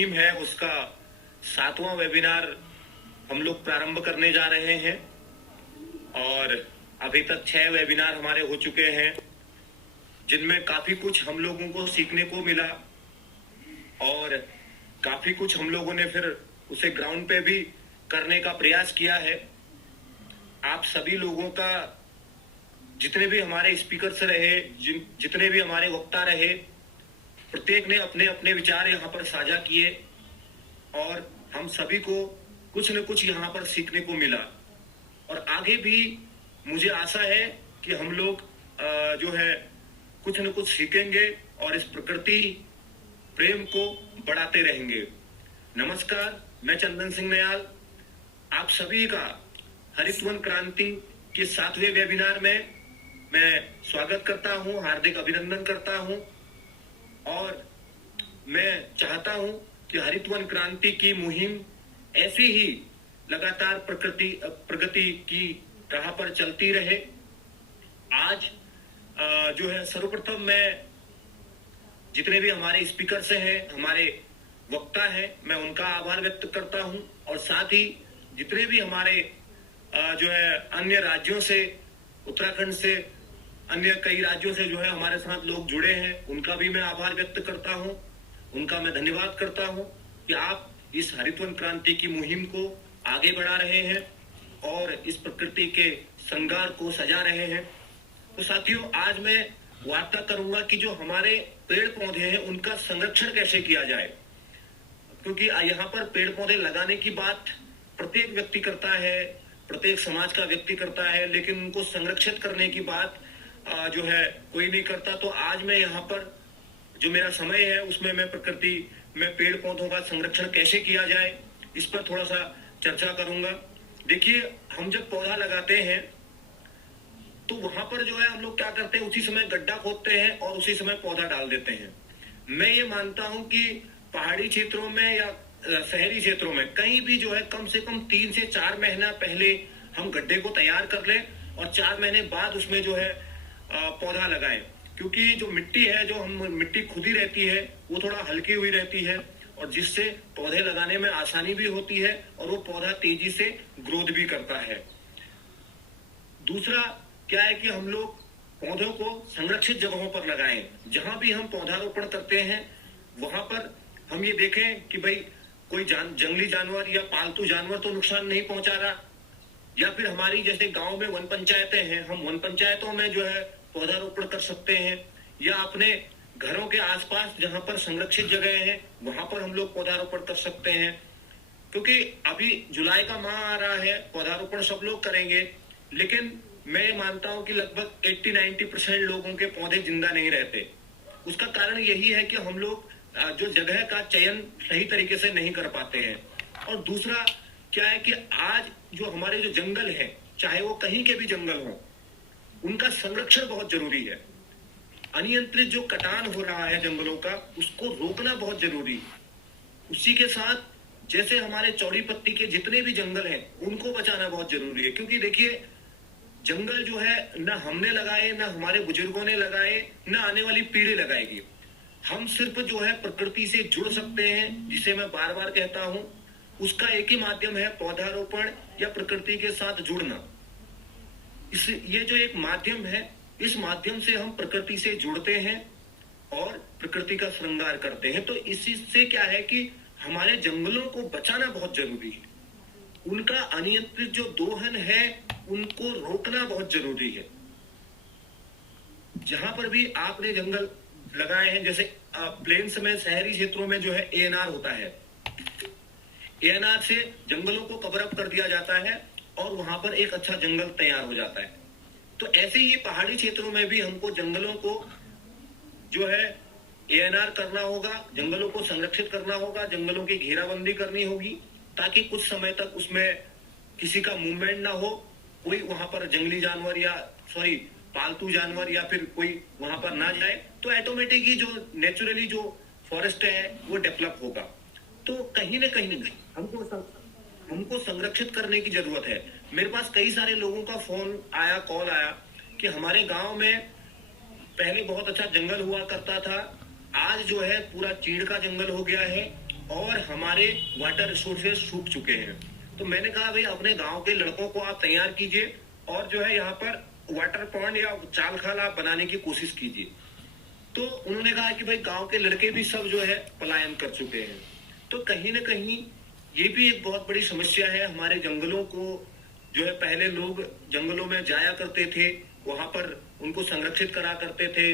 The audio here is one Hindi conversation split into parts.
मुहिम है उसका 7वां वेबिनार हम लोग प्रारंभ करने जा रहे हैं और अभी तक 6 वेबिनार हमारे हो चुके हैं, जिनमें काफी कुछ हम लोगों को सीखने को मिला और काफी कुछ हम लोगों ने फिर उसे ग्राउंड पे भी करने का प्रयास किया है। आप सभी लोगों का, जितने भी हमारे स्पीकर्स रहे, जितने भी हमारे वक्ता रहे, प्रत्येक ने अपने अपने विचार यहाँ पर साझा किए और हम सभी को कुछ न कुछ यहाँ पर सीखने को मिला। और आगे भी मुझे आशा है कि हम लोग जो है कुछ न कुछ सीखेंगे और इस प्रकृति प्रेम को बढ़ाते रहेंगे। नमस्कार, मैं चंदन सिंह नयाल आप सभी का हरित वन क्रांति के 7वें वेबिनार में मैं स्वागत करता हूं, हार्दिक अभिनंदन करता हूं और मैं चाहता हूं कि हरित वन क्रांति की मुहिम ऐसी ही लगातार प्रगति की राह पर चलती रहे। आज जो है सर्वप्रथम मैं जितने भी हमारे स्पीकर से हैं, हमारे वक्ता हैं, मैं उनका आभार व्यक्त करता हूं और साथ ही जितने भी हमारे जो है अन्य राज्यों से, उत्तराखंड से, अन्य कई राज्यों से जो है हमारे साथ लोग जुड़े हैं, उनका भी मैं आभार व्यक्त करता हूं, उनका मैं धन्यवाद करता हूं कि आप इस हरित वन क्रांति की मुहिम को आगे बढ़ा रहे हैं और इस प्रकृति के श्रृंगार को सजा रहे हैं। तो साथियों, आज मैं वार्ता करूंगा कि जो हमारे पेड़ पौधे हैं उनका संरक्षण कैसे किया जाए, क्योंकि यहाँ पर पेड़ पौधे लगाने की बात प्रत्येक व्यक्ति करता है, प्रत्येक समाज का व्यक्ति करता है, लेकिन उनको संरक्षित करने की बात जो है कोई नहीं करता। तो आज मैं यहाँ पर जो मेरा समय है उसमें मैं प्रकृति में पेड़ पौधों का संरक्षण कैसे किया जाए इस पर थोड़ा सा चर्चा करूंगा। देखिए, हम जब पौधा लगाते हैं तो वहां पर जो है हम लोग क्या करते हैं, उसी समय गड्ढा खोदते हैं और उसी समय पौधा डाल देते हैं। मैं ये मानता हूं कि पहाड़ी क्षेत्रों में या शहरी क्षेत्रों में कहीं भी जो है कम से कम 3 से 4 महीना पहले हम गड्ढे को तैयार कर लें और 4 महीने बाद उसमें जो है पौधा लगाएं, क्योंकि जो मिट्टी है, जो हम मिट्टी खुदी रहती है, वो थोड़ा हल्की हुई रहती है और जिससे पौधे लगाने में आसानी भी होती है और वो पौधा तेजी से ग्रोथ भी करता है। दूसरा क्या है कि हम लोग पौधों को संरक्षित जगहों पर लगाएं। जहां भी हम पौधारोपण करते हैं वहां पर हम ये देखें कि भाई कोई जंगली जानवर या पालतू जानवर तो नुकसान नहीं पहुंचा रहा, या फिर हमारी जैसे गांव में वन पंचायतें हैं, हम वन पंचायतों में जो है पौधारोपण कर सकते हैं, या अपने घरों के आसपास जहां पर संरक्षित जगह है वहां पर हम लोग पौधारोपण कर सकते हैं। क्योंकि अभी जुलाई का माह आ रहा है, पौधारोपण सब लोग करेंगे, लेकिन मैं मानता हूं कि लगभग 80-90% लोगों के पौधे जिंदा नहीं रहते। उसका कारण यही है कि हम लोग जो जगह का चयन सही तरीके से नहीं कर पाते हैं। और दूसरा क्या है कि आज जो हमारे जो जंगल है, चाहे वो कहीं के भी जंगल हो, उनका संरक्षण बहुत जरूरी है। अनियंत्रित जो कटान हो रहा है जंगलों का, उसको रोकना बहुत जरूरी है। उसी के साथ जैसे हमारे चौड़ी पत्ती के जितने भी जंगल हैं उनको बचाना बहुत जरूरी है, क्योंकि देखिए जंगल जो है ना हमने लगाए, ना हमारे बुजुर्गों ने लगाए, ना आने वाली पीढ़ी लगाएगी। हम सिर्फ जो है प्रकृति से जुड़ सकते हैं, जिसे मैं बार बार कहता हूं, उसका एक ही माध्यम है पौधारोपण या प्रकृति के साथ जुड़ना। ये जो एक माध्यम है, इस माध्यम से हम प्रकृति से जुड़ते हैं और प्रकृति का श्रृंगार करते हैं। तो इसी से क्या है कि हमारे जंगलों को बचाना बहुत जरूरी है, उनका अनियंत्रित जो दोहन है उनको रोकना बहुत जरूरी है। जहां पर भी आपने जंगल लगाए हैं, जैसे प्लेन्स में, शहरी क्षेत्रों में जो है एएनआर होता है, एएनआर से जंगलों को कवर अप कर दिया जाता है और वहां पर एक अच्छा जंगल तैयार हो जाता है। तो ऐसे ही पहाड़ी क्षेत्रों में भी हमको जंगलों को जो है एएनआर करना होगा, जंगलों को संरक्षित करना होगा, जंगलों की घेराबंदी करनी होगी, ताकि कुछ समय तक उसमें किसी का मूवमेंट ना हो, कोई वहां पर जंगली जानवर या पालतू जानवर या फिर कोई वहां पर ना जाए, तो ऑटोमेटिक ही जो नेचुरली जो फॉरेस्ट है वो डेवलप होगा। तो कहीं ना कहीं हमको संरक्षित करने की जरूरत है। मेरे पास कई सारे लोगों का कॉल आया कि हमारे गांव में पहले बहुत अच्छा जंगल हुआ करता था, आज जो है पूरा चीड़ का जंगल हो गया है और हमारे वाटर रिसोर्सेज सूख चुके हैं। तो मैंने कहा भाई अपने गांव के लड़कों को आप तैयार कीजिए और जो है यहाँ पर वाटर पॉन्ड या चाल खाल आप बनाने की कोशिश कीजिए। तो उन्होंने कहा कि भाई गांव के लड़के भी सब जो है पलायन कर चुके हैं। तो कहीं ना कहीं ये भी एक बहुत बड़ी समस्या है। हमारे जंगलों को जो है पहले लोग जंगलों में जाया करते थे, वहां पर उनको संरक्षित करा करते थे,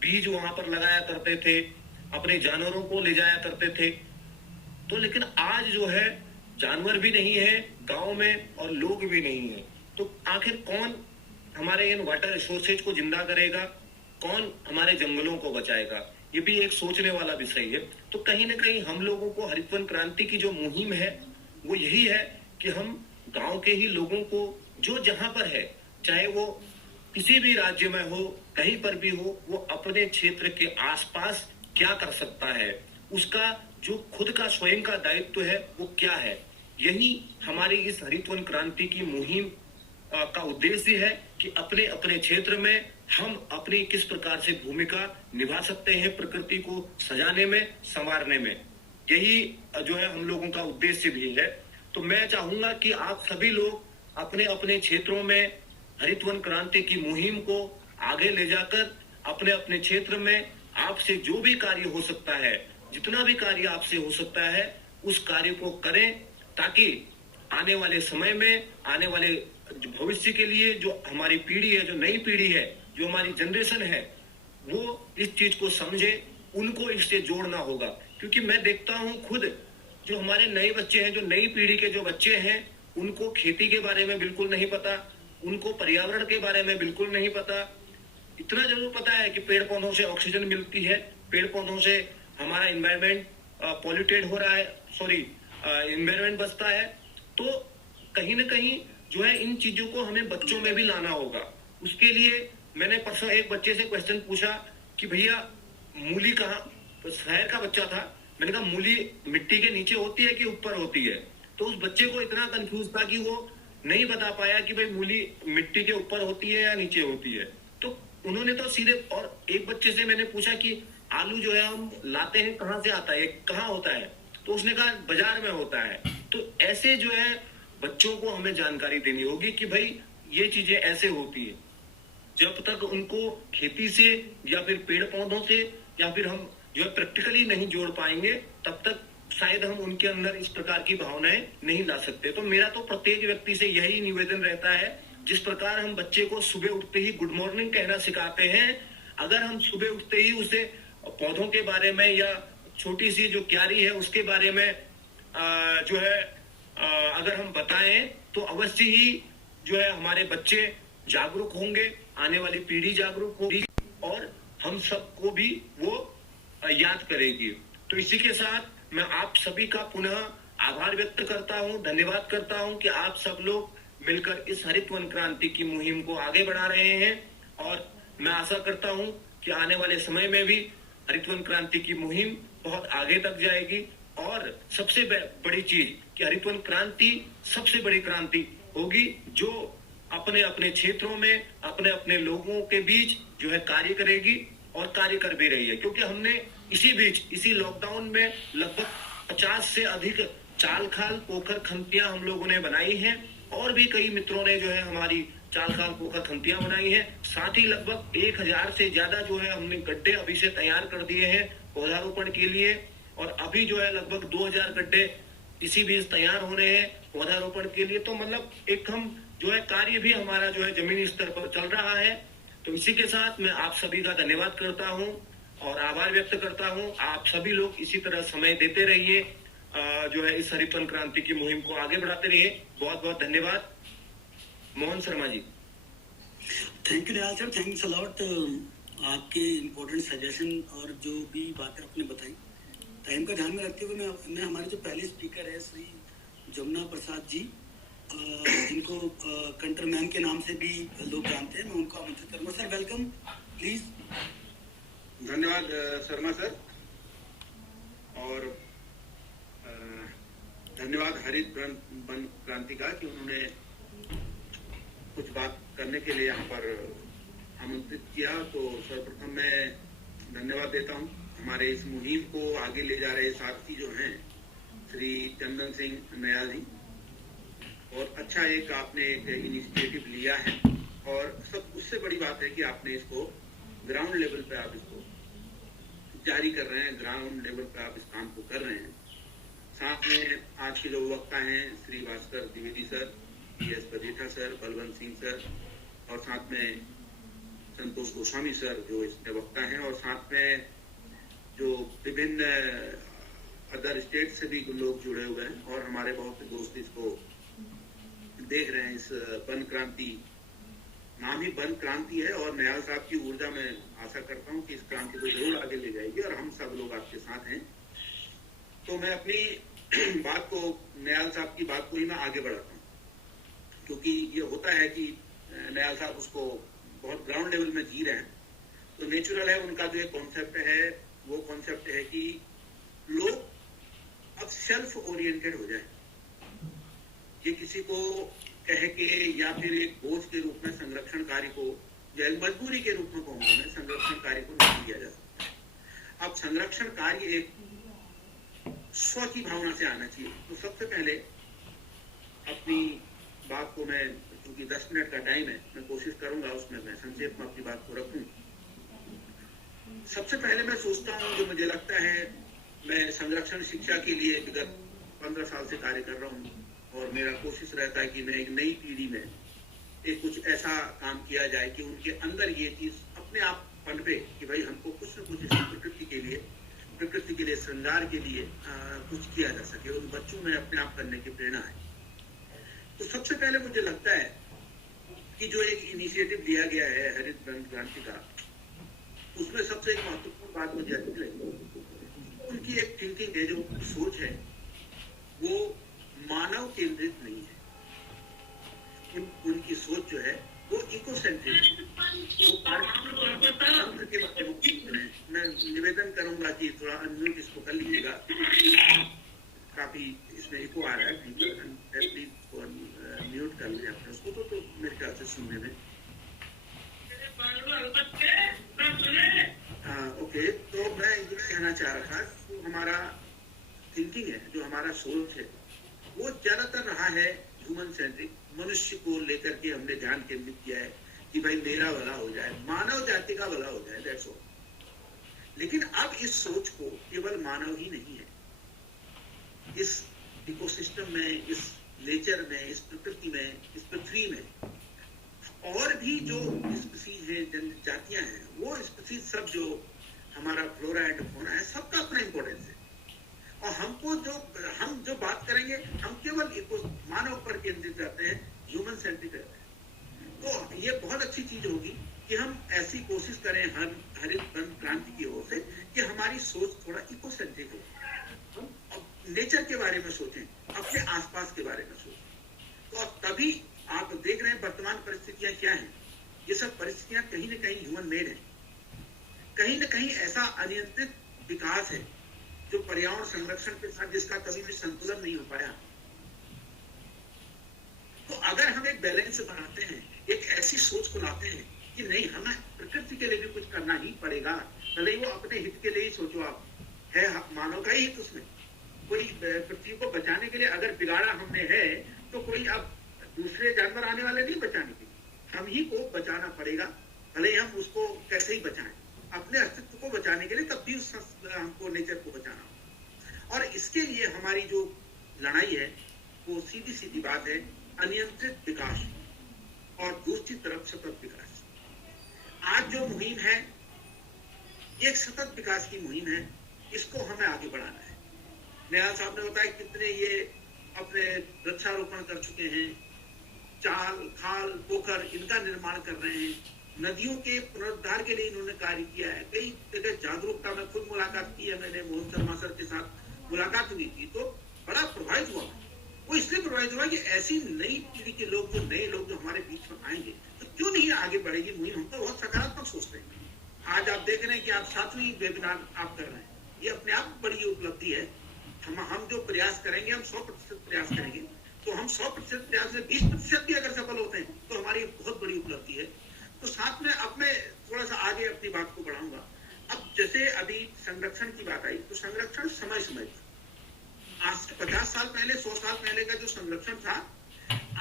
बीज वहां पर लगाया करते थे, अपने जानवरों को ले जाया करते थे। तो लेकिन आज जो है जानवर भी नहीं है गांव में और लोग भी नहीं है। तो आखिर कौन हमारे इन वाटर रिसोर्सेज को जिंदा करेगा, कौन हमारे जंगलों को बचाएगा? ये भी एक सोचने वाला विषय है। तो कहीं ना कहीं हम लोगों को हरित वन क्रांति की जो मुहिम है वो यही है कि हम गांव के ही लोगों को जो जहां पर है, चाहे वो किसी भी राज्य में हो, कहीं पर भी हो, वो अपने क्षेत्र के आसपास क्या कर सकता है, उसका जो खुद का स्वयं का दायित्व है वो क्या है। यही हमारी इस हरित वन क्रांति की मुहिम का उद्देश्य है कि अपने अपने क्षेत्र में हम अपनी किस प्रकार से भूमिका निभा सकते हैं प्रकृति को सजाने में, संवारने में। यही जो है हम लोगों का उद्देश्य भी है। तो मैं चाहूंगा कि आप सभी लोग अपने अपने क्षेत्रों में हरित वन क्रांति की मुहिम को आगे ले जाकर अपने अपने क्षेत्र में आपसे जो भी कार्य हो सकता है, जितना भी कार्य आपसे हो सकता है, उस कार्य को करें, ताकि आने वाले समय में, आने वाले भविष्य के लिए जो हमारी पीढ़ी है, जो नई पीढ़ी है, जो हमारी जनरेशन है, वो इस चीज को समझे, उनको इससे जोड़ना होगा। क्योंकि मैं देखता हूं खुद जो हमारे नए बच्चे हैं, जो नई पीढ़ी के जो बच्चे हैं, उनको खेती के बारे में बिल्कुल नहीं पता, उनको पर्यावरण के बारे में बिल्कुल नहीं पता। इतना जरूर पता है कि पेड़ पौधों से ऑक्सीजन मिलती है, पेड़ पौधों से हमारा इन्वायरमेंट पॉल्यूटेड हो रहा है, इन्वायरमेंट बचता है। तो कहीं ना कहीं जो है इन चीजों को हमें बच्चों में भी लाना होगा। उसके लिए मैंने परसों एक बच्चे से क्वेश्चन पूछा कि भैया मूली कहाँ, तो शहर का बच्चा था, मैंने कहा मूली मिट्टी के नीचे होती है कि ऊपर होती है? तो उस बच्चे को इतना कंफ्यूज था कि वो नहीं बता पाया कि भाई मूली मिट्टी के ऊपर होती है या नीचे होती है। तो उन्होंने तो सीधे, और एक बच्चे से मैंने पूछा कि आलू जो है हम लाते हैं कहाँ से आता है, कहाँ होता है? तो उसने कहा बाजार में होता है। तो ऐसे जो है बच्चों को हमें जानकारी देनी होगी कि भाई ये चीजें ऐसे होती है। जब तक उनको खेती से या फिर पेड़ पौधों से या फिर हम जो है प्रैक्टिकली नहीं जोड़ पाएंगे, तब तक शायद हम उनके अंदर इस प्रकार की भावनाएं नहीं ला सकते। तो मेरा तो प्रत्येक व्यक्ति से यही निवेदन रहता है, जिस प्रकार हम बच्चे को सुबह उठते ही गुड मॉर्निंग कहना सिखाते हैं, अगर हम सुबह उठते ही उसे पौधों के बारे में या छोटी सी जो क्यारी है उसके बारे में जो है अगर हम बताएं, तो अवश्य ही जो है हमारे बच्चे जागरूक होंगे, आने वाली पीढ़ी जागरूक होगी और हम सबको भी वो याद करेगी। तो इसी के साथ मैं आप सभी का पुनः आभार व्यक्त करता हूं, धन्यवाद करता हूं कि आप सब लोग मिलकर इस हरित वन क्रांति की मुहिम को आगे बढ़ा रहे हैं। और मैं आशा करता हूं कि आने वाले समय में भी हरित वन क्रांति की मुहिम बहुत आगे तक जाएगी। और सबसे बड़ी चीज कि हरित वन क्रांति सबसे बड़ी क्रांति होगी जो अपने अपने क्षेत्रों में अपने अपने लोगों के बीच जो है कार्य करेगी और कार्य कर भी रही है। क्योंकि हमने इसी बीच, इसी लॉकडाउन में लगभग 50 से अधिक चाल खाल पोखर खंतियां हम लोगों ने बनाई हैं, और भी कई मित्रों ने जो है हमारी चाल खाल पोखर खंतियां बनाई हैं। साथ ही लगभग 1000 से ज्यादा जो है हमने गड्ढे अभी से तैयार कर दिए हैं पौधारोपण के लिए, और अभी जो है लगभग 2000 गड्ढे इसी बीच तैयार हो रहे हैं पौधारोपण के लिए। तो मतलब एक हम जो है कार्य भी हमारा जो है जमीनी स्तर पर चल रहा है। तो इसी के साथ मैं आप सभी का धन्यवाद करता हूं और आभार व्यक्त करता हूं। आप सभी लोग इसी तरह समय देते रहिए, जो है इस हरित वन क्रांति की मुहिम को आगे बढ़ाते रहिए। बहुत बहुत धन्यवाद। Mohan Sharma ji. Thank you Nihal sir, thanks a lot. आपके इम्पोर्टेंट सजेशन और जो भी बातें आपने बताई, टाइम का ध्यान में रखते हुए मैं हमारे जो पहले स्पीकर है श्री जमुना प्रसाद जी, जिनको कंटर मैम के नाम से भी लोग जानते हैं, मैं उनको आमंत्रित करूंगा। Sir welcome, please. धन्यवाद शर्मा सर, और धन्यवाद हरित वन क्रांति का कि उन्होंने कुछ बात करने के लिए यहाँ पर आमंत्रित किया। तो सर्वप्रथम मैं धन्यवाद देता हूँ हमारे इस मुहिम को आगे ले जा रहे साथी जो हैं श्री चंदन सिंह नयाल जी, और अच्छा एक आपने एक इनिशिएटिव लिया है, और सब उससे बड़ी बात है कि आपने इसको ग्राउंड लेवल पे आप इसको जारी कर रहे हैं, ग्राउंड लेवल पे आप इस काम को कर रहे हैं। साथ में आज के जो वक्ता हैं Shri Bhaskar Dwivedi sir, PS Bajetha sir, Balwant Singh sir, और साथ में संतोष गोस्वामी सर जो इसमें वक्ता हैं, और साथ में जो विभिन्न अदर स्टेट से भी लोग जुड़े हुए हैं, और हमारे बहुत से दोस्त इसको देख रहे हैं। इस वन क्रांति, नाम ही वन क्रांति है, और नयाल साहब की ऊर्जा में आशा करता हूँ कि इस क्रांति को जरूर आगे ले जाएगी, और हम सब लोग आपके साथ हैं। तो मैं अपनी बात को, नयाल साहब की बात को ही मैं आगे बढ़ाता हूँ, क्योंकि ये होता है कि नयाल साहब उसको बहुत ग्राउंड लेवल में जी रहे हैं, तो नेचुरल है उनका जो एक कॉन्सेप्ट है, वो कॉन्सेप्ट है कि लोग अब सेल्फ ओरिएंटेड हो जाए। ये किसी को कह के या फिर एक बोझ के रूप में संरक्षण कार्य को, या मजबूरी के रूप में कहूंगा मैं, संरक्षण कार्य को नहीं किया जा सकता। अब संरक्षण कार्य एक स्व की भावना से आना चाहिए। तो सबसे पहले अपनी बात को मैं, क्योंकि 10 मिनट का टाइम है, मैं कोशिश करूंगा उसमें मैं संक्षेप में अपनी बात को रखूं। सबसे पहले मैं सोचता हूं, जो मुझे लगता है, मैं संरक्षण शिक्षा के लिए विगत 15 साल से कार्य कर रहा हूं, और मेरा कोशिश रहता है कि मैं एक नई पीढ़ी में एक कुछ ऐसा काम किया जाए कि उनके अंदर ये चीज अपने आप पनपे कि भाई हमको कुछ न कुछ इस प्रकृति के लिए श्रृंगार के लिए कुछ किया जा सके, उन बच्चों में अपने आप करने की प्रेरणा है। तो सबसे पहले मुझे लगता है कि जो एक इनिशिएटिव लिया गया है हरित वन क्रांति का, उसमें सबसे एक महत्वपूर्ण बात मुझे अच्छी लगी, उनकी एक थिंकिंग है, जो सोच है, वो मानव केंद्रित नहीं है। उनकी सोच जो है वो इकोसेंट्रिक है, वो तंत्र के बारे में। मैं निवेदन करूंगा कि थोड़ा अनम्यूट इसको कर लीजिएगा, काफी इसमें इको आ रहा है, प्लीज म्यूट कर लिया आपने उसको, तो मेरे ख्याल से सुनने में। ओके, तो मैं ये कहना चाह रहा था, जो हमारा थिंकिंग है, जो हमारा सोच है, वो ज्यादातर रहा है ह्यूमन सेंट्रिक। मनुष्य को लेकर के हमने ध्यान केंद्रित किया है कि भाई मेरा भला हो जाए, मानव जाति का भला हो जाए, दैट्स ऑल। लेकिन अब इस सोच को केवल मानव ही नहीं है, इस इकोसिस्टम में, इस नेचर में, इस प्रकृति में, इस पृथ्वी में और भी जो स्पीसीज है, जनजातियां हैं, वो स्पीसीज सब जो हमारा फ्लोरा एंड फौना है, सबका अपना इंपॉर्टेंस है। और हम जो बात करेंगे, हम केवल मानव पर केंद्रित रहते हैं, ह्यूमन सेंट्रिक रहते हैं। तो ये बहुत अच्छी चीज होगी कि हम ऐसी कोशिश करें हरित वन क्रांति की ओर से कि हमारी सोच थोड़ा इकोसेंट्रिक हो, हम नेचर के बारे में सोचें, अपने आसपास के बारे में सोचें। तो अब तभी आप देख रहे हैं वर्तमान परिस्थितियां क्या हैं। ये सब परिस्थितियां कहीं न कहीं ह्यूमन मेड है, कहीं न कहीं ऐसा अनियंत्रित विकास है जो पर्यावरण संरक्षण के साथ जिसका कभी भी संतुलन नहीं हो पाया। तो अगर हम एक बैलेंस बनाते हैं, एक ऐसी सोच को लाते हैं कि नहीं, हमें प्रकृति के लिए भी कुछ करना ही पड़ेगा, भले वो अपने हित के लिए ही सोचो, आप है मानव का ही हित उसमें। कोई पृथ्वी को बचाने के लिए अगर बिगाड़ा हमने है, तो कोई अब दूसरे जानवर आने वाले नहीं बचाने के लिए, हम ही को बचाना पड़ेगा, भले ही हम उसको कैसे ही बचाएं, अपने अस्तित्व को बचाने के लिए तब भी हमको नेचर को बचाना हो। और इसके लिए हमारी जो लड़ाई है वो सीधी सीधी बात है, अनियंत्रित विकास और दूसरी तरफ सतत विकास। आज जो मुहिम है, एक सतत विकास की मुहिम है, इसको हमें आगे बढ़ाना है। नयाल साहब ने बताया कितने ये अपने वृक्षारोपण कर चुके हैं, चाल, खाल, पोखर इनका निर्माण कर रहे हैं, नदियों के पुनरुद्धार के लिए इन्होंने कार्य किया है। कई जगह जागरूकता में खुद मुलाकात की है, मैंने मोहन शर्मा सर के साथ मुलाकात हुई थी, तो बड़ा प्रभावित हुआ। वो इसलिए प्रभावित हुआ कि ऐसी नई पीढ़ी के लोग, जो नए लोग जो हमारे बीच में आएंगे, तो क्यों नहीं आगे बढ़ेगी मुहिम। हम तो बहुत सकारात्मक सोचते हैं। आज आप देख रहे हैं कि आप 7वीं वेबिनार आप कर रहे हैं, ये अपने आप बड़ी उपलब्धि है। हम जो प्रयास करेंगे, हम 100% प्रयास करेंगे, तो हम 100% प्रयास में 20% भी अगर सफल होते हैं तो हमारी बहुत बड़ी उपलब्धि है। तो साथ में अब मैं थोड़ा सा आगे अपनी बात को बढ़ाऊंगा। अब जैसे अभी संरक्षण की बात आई, तो संरक्षण समय समय पर, आज से 50 साल पहले, 100 साल पहले का जो संरक्षण था,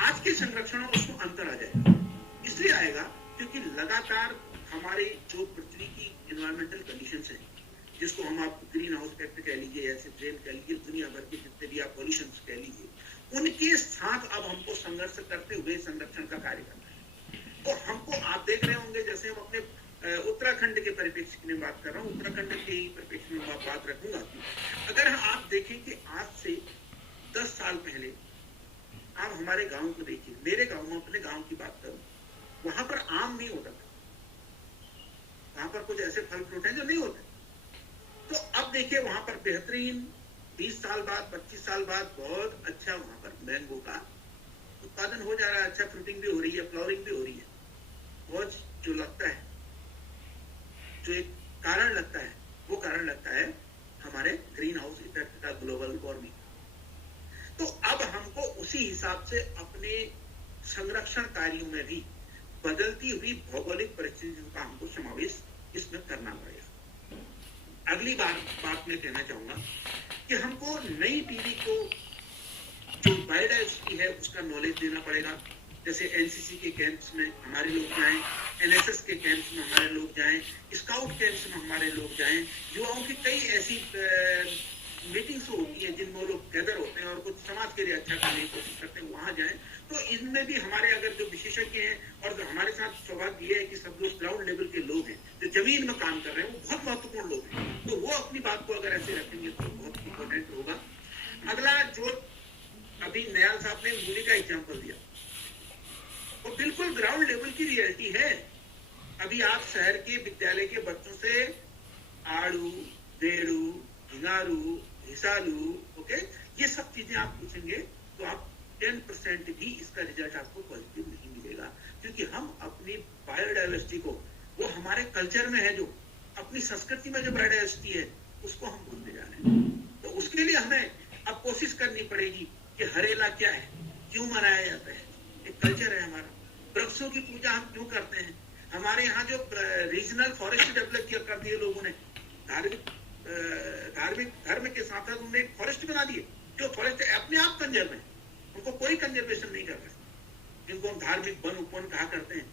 आज के संरक्षण में उसमें अंतर आ जाएगा। इसलिए आएगा क्योंकि लगातार हमारे जो पृथ्वी की एनवायरमेंटल कंडीशंस हैं, जिसको हम आप ग्रीन हाउस इफेक्ट कह लीजिए या ड्रेन कह लीजिए, दुनिया भर के जितने भी आप पॉल्यूशन कह लीजिए, उनके साथ अब हमको संघर्ष करते हुए संरक्षण का कार्य करना है। तो हमको आप देख रहे होंगे, जैसे हम अपने उत्तराखंड के परिप्रेक्ष्य में बात कर रहा हूँ, उत्तराखंड के ही परिप्रेक्ष्य में बात रखूंगा। अगर आप देखें कि आज से 10 साल पहले आप हमारे गांव को देखिए, मेरे गांव में, अपने गांव की बात करूं, वहां पर आम नहीं होता था, वहां पर कुछ ऐसे फल फ्रूट हैं जो नहीं होते। तो अब देखिए वहां पर बेहतरीन 20 साल बाद, 25 साल बाद बहुत अच्छा वहां पर मैंगो का उत्पादन हो जा रहा है, अच्छा फ्रूटिंग भी हो रही है, फ्लावरिंग भी हो रही है। और जो लगता है, जो एक कारण लगता है, वो कारण लगता है हमारे ग्रीन हाउस इफेक्ट का, ग्लोबल वार्मिंग। तो अब हमको उसी हिसाब से अपने संरक्षण कार्यों में भी बदलती हुई भौगोलिक परिस्थितियों का हमको समावेश इसमें करना पड़ेगा। अगली बात मैं कहना चाहूंगा कि हमको नई पीढ़ी को जो बायोडाइवर्सिटी है उसका नॉलेज देना पड़ेगा। जैसे एनसीसी के कैंप्स में हमारे लोग जाएं, एनएसएस के कैंप्स में हमारे लोग जाएं, स्काउट कैंप्स में हमारे लोग जाएं। युवाओं की कई ऐसी मीटिंग्स होती हैं जिनमें लोग गैदर होते हैं और कुछ समाज के लिए अच्छा करने की कोशिश करते हैं, वहां जाएं। तो इनमें भी हमारे अगर जो विशेषज्ञ हैं और जो हमारे साथ सौभाग्य ये है कि सब लोग ग्राउंड लेवल के लोग हैं, जो जमीन में काम कर रहे हैं, वो बहुत महत्वपूर्ण लोग हैं। तो वो अपनी बात को अगर ऐसे रखेंगे तो बहुत इंपॉर्टेंट होगा। अगला जो अभी नयाल साहब ने मूली का एग्जाम्पल दिया, वो बिल्कुल ग्राउंड लेवल की रियलिटी है। अभी आप शहर के विद्यालय के बच्चों से आड़ू, बेड़ू, झिंगारू, हिसालू, ओके, ये सब चीजें आप पूछेंगे तो आप 10% भी इसका रिजल्ट आपको पॉजिटिव नहीं मिलेगा, क्योंकि हम अपनी बायोडाइवर्सिटी को, वो हमारे कल्चर में है, जो अपनी संस्कृति में जो बायोडाइवर्सिटी है, उसको हम भूलते जा रहे हैं। तो उसके लिए हमें अब कोशिश करनी पड़ेगी कि हरेला क्या है, क्यों मनाया जाता है, एक कल्चर है हमारा। वृक्षों की पूजा हम क्यों करते हैं? हमारे यहाँ जो रीजनल फॉरेस्ट डेवलप किया कर दिए लोगों ने, धार्मिक धर्म के साथ साथ उन्होंने एक फॉरेस्ट बना दिए, जो फॉरेस्ट अपने आप कंजर्व है, उनको कोई कंजर्वेशन नहीं कर रहा, जिनको हम धार्मिक वन उपवन कहा करते हैं,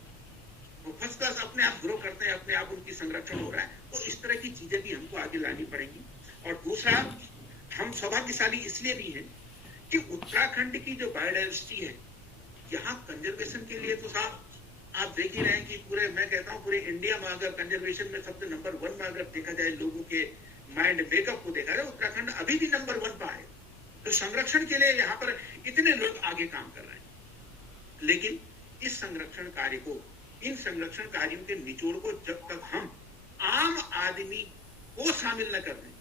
वो फर्स्ट क्लास अपने आप ग्रो करते हैं, अपने आप उनकी संरक्षण हो रहा है। तो इस तरह की चीजें भी हमको आगे लानी पड़ेंगी। और दूसरा, हम सौभाग्यशाली इसलिए भी हैं कि उत्तराखंड की जो बायोडाइवर्सिटी है, यहाँ कंजर्वेशन के लिए तो साहब आप देख ही रहे हैं कि पूरे, मैं कहता हूँ पूरे इंडिया में अगर कंजर्वेशन में सबसे नंबर 1 में अगर देखा जाए, लोगों के माइंड मेकअप को देखा जाए, उत्तराखंड अभी भी नंबर 1 पर है। तो संरक्षण के लिए यहाँ पर इतने लोग आगे काम कर रहे हैं, लेकिन इस संरक्षण कार्य को, इन संरक्षण कार्यों के निचोड़ को जब तक हम आम आदमी को शामिल न कर दें,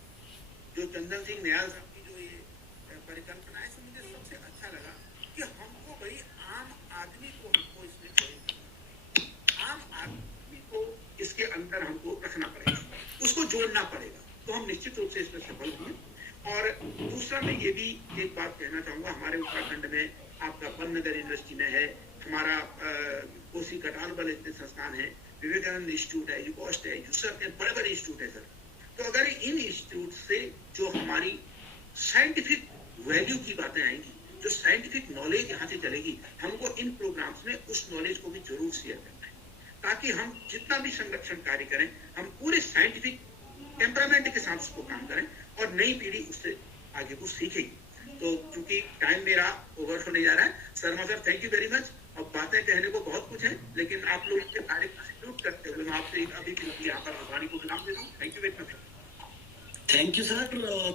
जो चंदन सिंह नियाल साहब की जो ये परिकल्पना है, मुझे सबसे अच्छा लगा कि हमको भाई आम आदमी को हमको इसमें जोड़ना, आम आदमी को इसके अंदर हमको रखना पड़ेगा, उसको जोड़ना पड़ेगा, तो हम निश्चित रूप से इसमें सफल होंगे। और दूसरा मैं ये भी एक बात कहना चाहूंगा, हमारे उत्तराखंड में आपका पन्नगर यूनिवर्सिटी में है, हमारा कोसी कटाल बल संस्थान है, विवेकानंद इंस्टीट्यूट है, यूकॉस्ट है, यूसफ है, बड़े बड़े इंस्टीट्यूट है सर। तो अगर इन इंस्टीट्यूट से जो हमारी साइंटिफिक वैल्यू की बातें आएंगी, जो साइंटिफिक नॉलेज यहाँ से चलेगी, हमको इन प्रोग्राम्स में उस नॉलेज को भी जरूर शेयर करना है, ताकि हम जितना भी संरक्षण कार्य करें, हम पूरे साइंटिफिक टेम्परामेंट के साथ उसको काम करें और नई पीढ़ी उससे आगे को सीखेगी। तो चूंकि टाइम मेरा ओवर होने जा रहा है, Sharma sir thank you very much. और बातें कहने को बहुत कुछ है, लेकिन आप लोग के कार्य को सैल्यूट करते हुए मैं आपसे अभी यहाँ पर आह्वानी को विराम देता हूँ। Thank you very much. Thank you sir,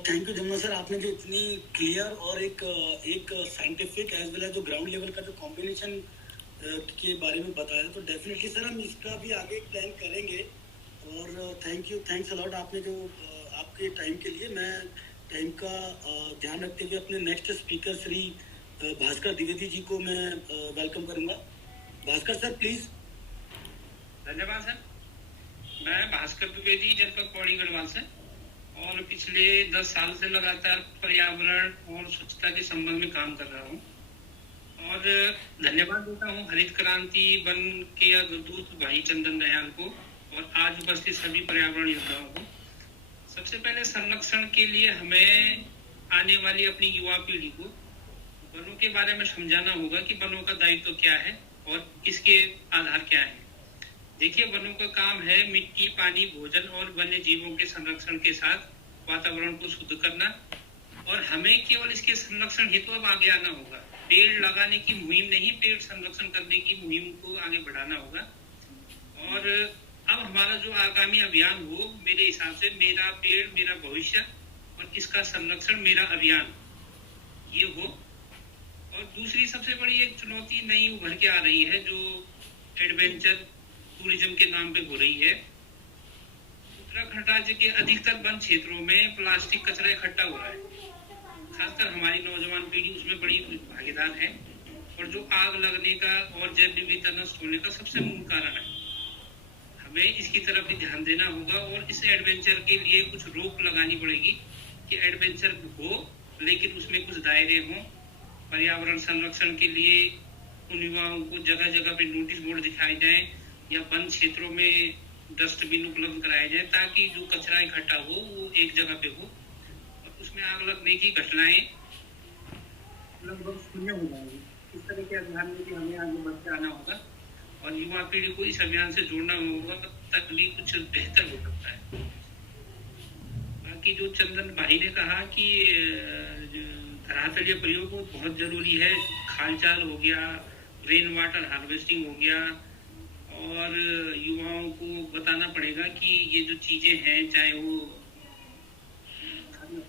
thank you Jamuna sir, आपने जो इतनी क्लियर और एक साइंटिफिक एज वेल एज जो ग्राउंड लेवल का जो कॉम्बिनेशन के बारे में बताया, तो डेफिनेटली सर हम इसका भी आगे प्लान करेंगे। और थैंक यू, थैंक्स अलॉट आपने जो आपके टाइम के लिए। मैं टाइम का ध्यान रखते हुए अपने नेक्स्ट स्पीकर श्री भास्कर द्विवेदी जी को मैं वेलकम करूंगा। Bhaskar sir please. धन्यवाद सर। मैं भास्कर द्विवेदी, जनपद पौड़ी गढ़वाल से, और पिछले 10 साल से लगातार पर्यावरण और स्वच्छता के संबंध में काम कर रहा हूँ। और धन्यवाद देता हूँ हरित क्रांति वन के दूत भाई चंदन दयाल को और आज उपस्थित सभी पर्यावरण योद्धाओं को। सबसे पहले संरक्षण के लिए हमें आने वाली अपनी युवा पीढ़ी को वनों के बारे में समझाना होगा कि वनों का दायित्व क्या है और इसके आधार क्या है। देखिए, वनों का काम है मिट्टी, पानी, भोजन और वन्य जीवों के संरक्षण के साथ वातावरण को शुद्ध करना, और हमें केवल इसके संरक्षण हेतु अब आगे आना होगा। पेड़ लगाने की मुहिम नहीं, पेड़ संरक्षण करने की मुहिम को आगे बढ़ाना होगा। और अब हमारा जो आगामी अभियान हो, मेरे हिसाब से मेरा पेड़ मेरा भविष्य और इसका संरक्षण मेरा अभियान, ये हो। और दूसरी सबसे बड़ी एक चुनौती नई उभर के आ रही है, जो एडवेंचर टूरिज्म के नाम पे हो रही है। उत्तराखंड राज्य के अधिकतर वन क्षेत्रों में प्लास्टिक कचरा इकट्ठा हो रहा है, खासकर हमारी नौजवान पीढ़ी उसमें बड़ी भागीदार है, और जो आग लगने का और जैव विविधता नष्ट होने का सबसे मूल कारण है। हमें इसकी तरफ भी ध्यान देना होगा और इस एडवेंचर के लिए कुछ रोक लगानी पड़ेगी कि एडवेंचर हो लेकिन उसमें कुछ दायरे हों। पर्यावरण संरक्षण के लिए उन युवाओं को जगह जगह पे नोटिस बोर्ड दिखाए जाएं या वन क्षेत्रों में डस्टबिन उपलब्ध कराए जाएं, ताकि जो कचरा इकट्ठा हो वो एक जगह पे हो और उसमें आग लगने की घटनाएं लगभग शून्य हो जाएंगी। इस तरह के अभियान में भी हमें आगे बढ़ते आना होगा और युवा पीढ़ी को इस अभियान से जोड़ना होगा, तभी कुछ बेहतर हो सकता है। बाकी जो चंदन भाई ने कहा कि धरातलीय प्रयोग बहुत जरूरी है, खालचाल हो गया, रेन वाटर हार्वेस्टिंग हो गया, और युवाओं को बताना पड़ेगा कि ये जो चीजें हैं, चाहे वो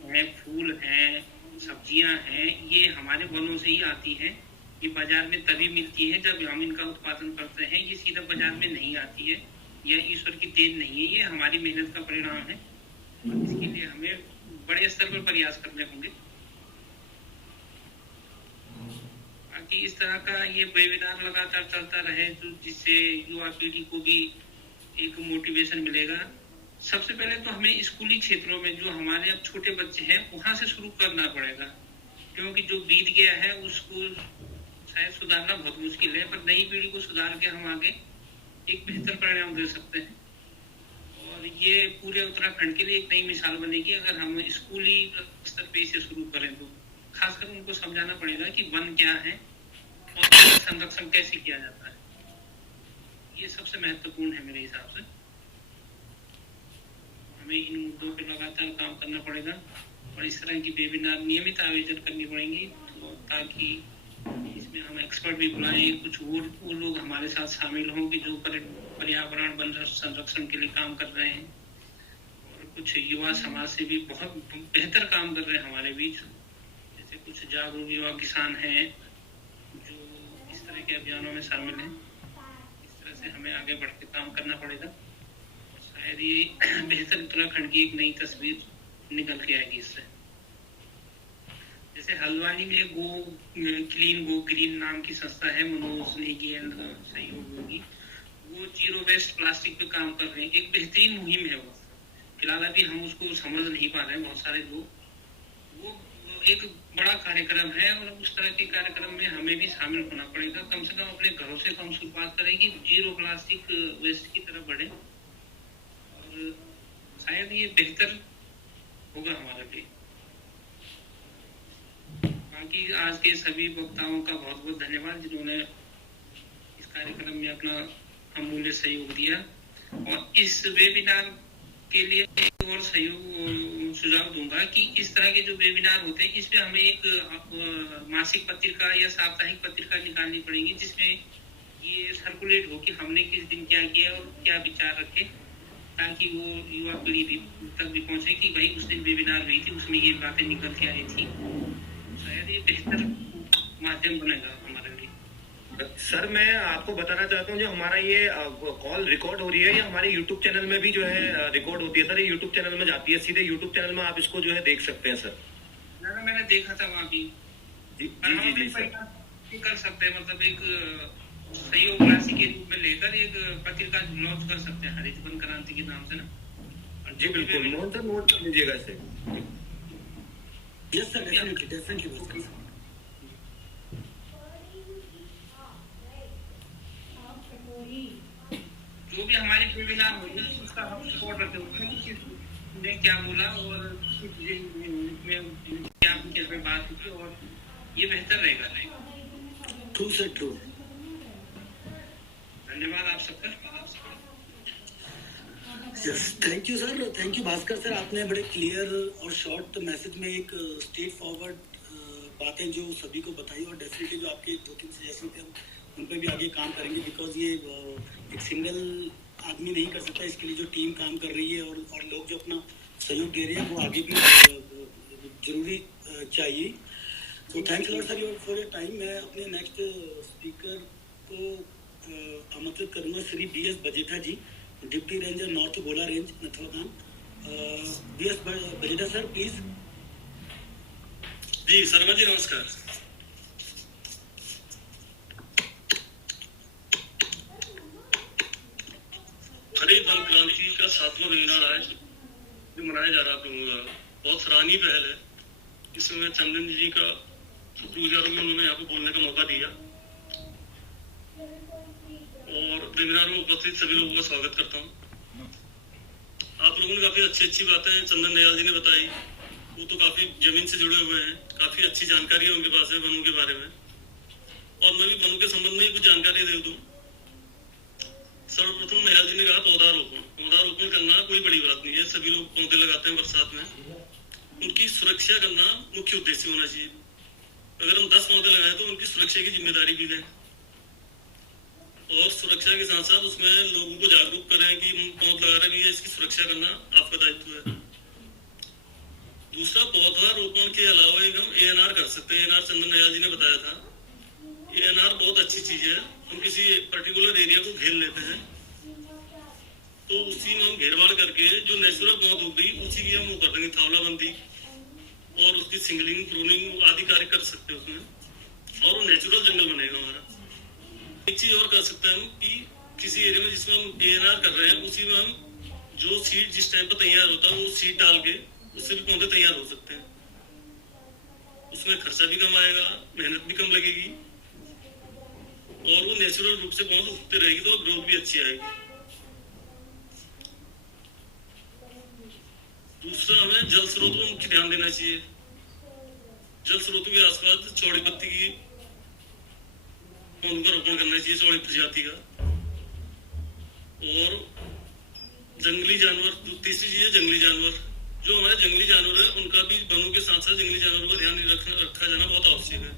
है, फूल हैं, सब्जियां हैं, ये हमारे वनों से ही आती हैं। ये बाजार में तभी मिलती है जब हम इनका उत्पादन करते हैं। ये सीधा बाजार में नहीं आती है, यह ईश्वर की देन नहीं है, ये हमारी मेहनत का परिणाम है। और इसके लिए हमें बड़े स्तर पर प्रयास करने होंगे। बाकी इस तरह का ये वेबिनार लगातार चलता रहे, तो जिससे युवा पीढ़ी को भी एक मोटिवेशन मिलेगा। सबसे पहले तो हमें स्कूली क्षेत्रों में जो हमारे अब छोटे बच्चे हैं वहां से शुरू करना पड़ेगा, क्योंकि जो बीत गया है उसको शायद सुधारना बहुत मुश्किल है, पर नई पीढ़ी को सुधार के हम आगे एक बेहतर परिणाम दे सकते हैं। और ये पूरे उत्तराखंड के लिए एक नई मिसाल बनेगी अगर हम स्कूली स्तर पे इसे शुरू करें तो। खासकर उनको समझाना पड़ेगा कि वन क्या है और इसका संरक्षण कैसे किया जाता है। ये सबसे महत्वपूर्ण है मेरे हिसाब से। हमें इन मुद्दों पे लगातार काम करना पड़ेगा और इस तरह की वेबिनार नियमित आयोजन करनी पड़ेंगी, तो ताकि इसमें हम एक्सपर्ट भी बुलाएं, कुछ वो लोग हमारे साथ शामिल हों कि जो पर्यावरण वन संरक्षण के लिए काम कर रहे हैं, और कुछ युवा समाज से भी बहुत बेहतर काम कर रहे हैं हमारे बीच। जैसे कुछ जागरूक युवा किसान हैं जो इस तरह के अभियानों में शामिल हैं। इस तरह से हमें आगे बढ़ के काम करना पड़ेगा और शायद ये बेहतर उत्तराखंड की एक नई तस्वीर निकल के आएगी इससे। जैसे हल्द्वानी में क्लीन गो ग्रीन नाम की संस्था है, मनोज नेगी एंड सहयोग होगी, वो जीरो वेस्ट प्लास्टिक पे काम कर रहे हैं। एक बेहतरीन मुहिम है वो। फिलहाल अभी हम उसको समझ नहीं पा रहे हैं बहुत सारे लोग। वो एक बड़ा कार्यक्रम है और उस तरह के कार्यक्रम में हमें भी शामिल होना पड़ेगा। कम से कम अपने घरों से हम शुरुआत करें कि जीरो प्लास्टिक वेस्ट की तरफ बढ़े, और शायद ये बेहतर होगा हमारे लिए। बाकी आज के सभी वक्ताओं का बहुत बहुत धन्यवाद जिन्होंने इस कार्यक्रम में अपना अमूल्य सहयोग दिया। और इस वेबिनार के लिए एक और सहयोग सुझाव दूंगा कि इस तरह के जो वेबिनार होते हैं इसमें हमें एक मासिक पत्रिका या साप्ताहिक पत्रिका निकालनी पड़ेगी, जिसमें ये सर्कुलेट हो कि हमने किस दिन क्या किया और क्या विचार रखे, ताकि वो युवा पीढ़ी तक भी पहुंचे कि भाई उस दिन वेबिनार हुई थी, उसमें ये बातें निकल के आई थी। शायद ये बेहतर माध्यम बनेगा हमारे लिए। सर, मैं आपको बताना चाहता हूँ जो हमारा ये कॉल रिकॉर्ड हो रही है, ये हमारे यूट्यूब चैनल में भी जो है रिकॉर्ड होती है सर। ये यूट्यूब चैनल में जाती है, सीधे यूट्यूब चैनल में आप इसको जो है देख सकते हैं सर। मैंने देखा था वहाँ भी। जी सर, कर सकते हैं, मतलब एक सहयोग राशि के रूप में लेकर एक पत्रिका लॉन्च कर सकते हैं हरित वन क्रांति के नाम से ना। जी बिल्कुल, मोहन सर नोट कर लीजिएगा इसे। यस सर, डेफिनेटली जो भी हमारे वेबिनार होंगे उसका हम रिकॉर्ड रखे होंगे कि किसने क्या बोला और में क्या किस पे बात हुई, और ये बेहतर रहेगा। True sir, true. धन्यवाद आप सबका। Yes, thank you sir, thank you Bhaskar sir. आपने बड़े क्लियर और शॉर्ट मैसेज में एक स्ट्रेट फॉरवर्ड बातें जो सभी को बताई, और डेफिनेटली जो आपके 2-3 सजेशन थे हम उन पर भी आगे काम करेंगे, बिकॉज ये एक सिंगल आदमी नहीं कर सकता, इसके लिए जो टीम काम कर रही है और लोग जो अपना सहयोग दे रहे हैं वो आगे भी जरूरी चाहिए। तो thanks lot sir for your time. मैं अपने नेक्स्ट स्पीकर को आमंत्रित करूंगा, Shri BS Bajetha ji, deputy ranger north Gola range, Nathwagan. BS Bajetha sir, please. जी शर्मा जी, नमस्कार। हरित वन क्रांति का 7वां वेबिनार आज जो मनाया जा रहा है आप लोगों द्वारा, बहुत सराहनीय पहल है। इसमें चंदन जी का शुक्रगुजार हूँ, उन्होंने यहाँ पे बोलने का मौका दिया, और वेबिनार में उपस्थित सभी लोगों का स्वागत करता हूँ। आप लोगों ने काफी अच्छी बातें चंदन नयाल जी ने बताई, वो तो काफी जमीन से जुड़े हुए हैं, काफी अच्छी जानकारी है उनके पास है वनों के बारे में, और मैं भी वनों के संबंध में कुछ जानकारी दे दूं। सर्वप्रथम नयाल जी ने कहा पौधारोपण करना कोई बड़ी बात नहीं है, सभी लोग पौधे लगाते हैं बरसात में, उनकी सुरक्षा करना मुख्य उद्देश्य होना चाहिए। अगर हम 10 पौधे लगाएं तो उनकी सुरक्षा की जिम्मेदारी भी लें, और सुरक्षा के साथ साथ उसमें लोगों को जागरूक करें कि हम पौध लगा रहे हैं, इसकी सुरक्षा करना आपका दायित्व है। दूसरा, पौधारोपण के अलावा हम ANR कर सकते हैं। ANR चंदन नयाल जी ने बताया था, ANR बहुत अच्छी चीज है। हम किसी पर्टिकुलर एरिया को घेर लेते हैं तो उसी में हम घेरवाड़ करके जो नेचुरल पौध होगी उसी की हम वो कर देंगे, थावलाबंदी और उसकी सिंगलिंग, प्रूनिंग आदि कार्य कर सकते हैं उसमें, और वो नेचुरल जंगल बनेगा हमारा। एक चीज और कर सकते हैं हम कि किसी एरिया में जिसमें हम ANR कर रहे हैं उसी में हम जो सीड जिस टाइम पर तैयार होता है वो सीड डाल के उससे भी पौधे तैयार हो सकते हैं। उसमें खर्चा भी कम आएगा, मेहनत भी कम लगेगी, और वो नेचुरल रूप से पौध उगते रहेगी तो ग्रोथ भी अच्छी आएगी। दूसरा, हमें जल स्रोतों पर मुख्य ध्यान देना चाहिए। जल स्रोतों के आसपास चौड़ी पत्ती की पौधों का रोपण करना चाहिए, चौड़ी प्रजाति का। और जंगली जानवर, तीसरी चीज है जंगली जानवर। जो हमारे जंगली जानवर है उनका भी वनों के साथ साथ जंगली जानवरों का ध्यान रखा जाना बहुत आवश्यक है,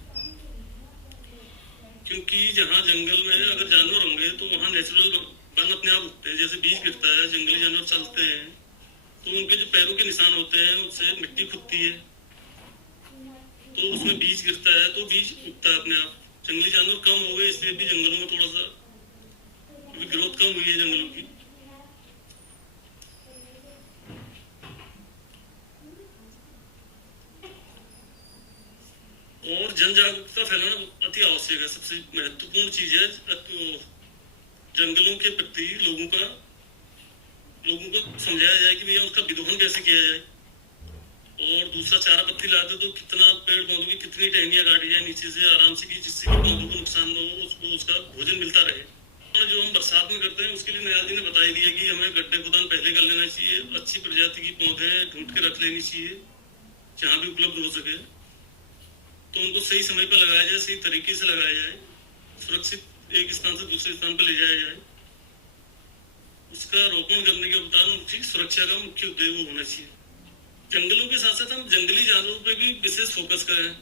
क्योंकि जहाँ जंगल में अगर जानवर होंगे तो वहाँ नेचुरल वन अपने आप उगते हैं। जैसे बीज गिरता है, जंगली जानवर चलते हैं तो उनके जो पैरों के निशान होते हैं उससे मिट्टी खुदती है, तो उसमें बीज गिरता है तो बीज उगता है अपने आप। जंगली जानवर कम हो गए इसलिए भी जंगलों में थोड़ा सा ग्रोथ कम हुई है जंगलों की। और जन जागरूकता फैलाना अति आवश्यक है, सबसे महत्वपूर्ण चीज है। जंगलों के प्रति लोगों को समझाया जाए कि भैया उसका विदोहन कैसे किया जाए, और दूसरा चारा पत्ती लाते तो कितना पेड़ पौधों की कितनी टहनियां काटी जाए नीचे से आराम से, कि जिससे कि पौधों को नुकसान न हो, उसको उसका भोजन मिलता रहे। और जो हम बरसात में करते हैं उसके लिए नयाल जी ने बताई दिया कि हमें गड्ढे खुदान पहले कर लेना चाहिए, अच्छी प्रजाति की पौधे ढूंढ के रख लेनी चाहिए जहाँ भी उपलब्ध हो सके, तो उनको सही समय पर लगाया जाए, सही तरीके से लगाया जाए, सुरक्षित एक स्थान से दूसरे स्थान पर ले जाया जाए। उसका रोपण करने के उपरांत उनकी सुरक्षा का मुख्य उद्देश्य होना चाहिए। जंगलों के साथ साथ हम जंगली जानवरों पे भी विशेष फोकस करें,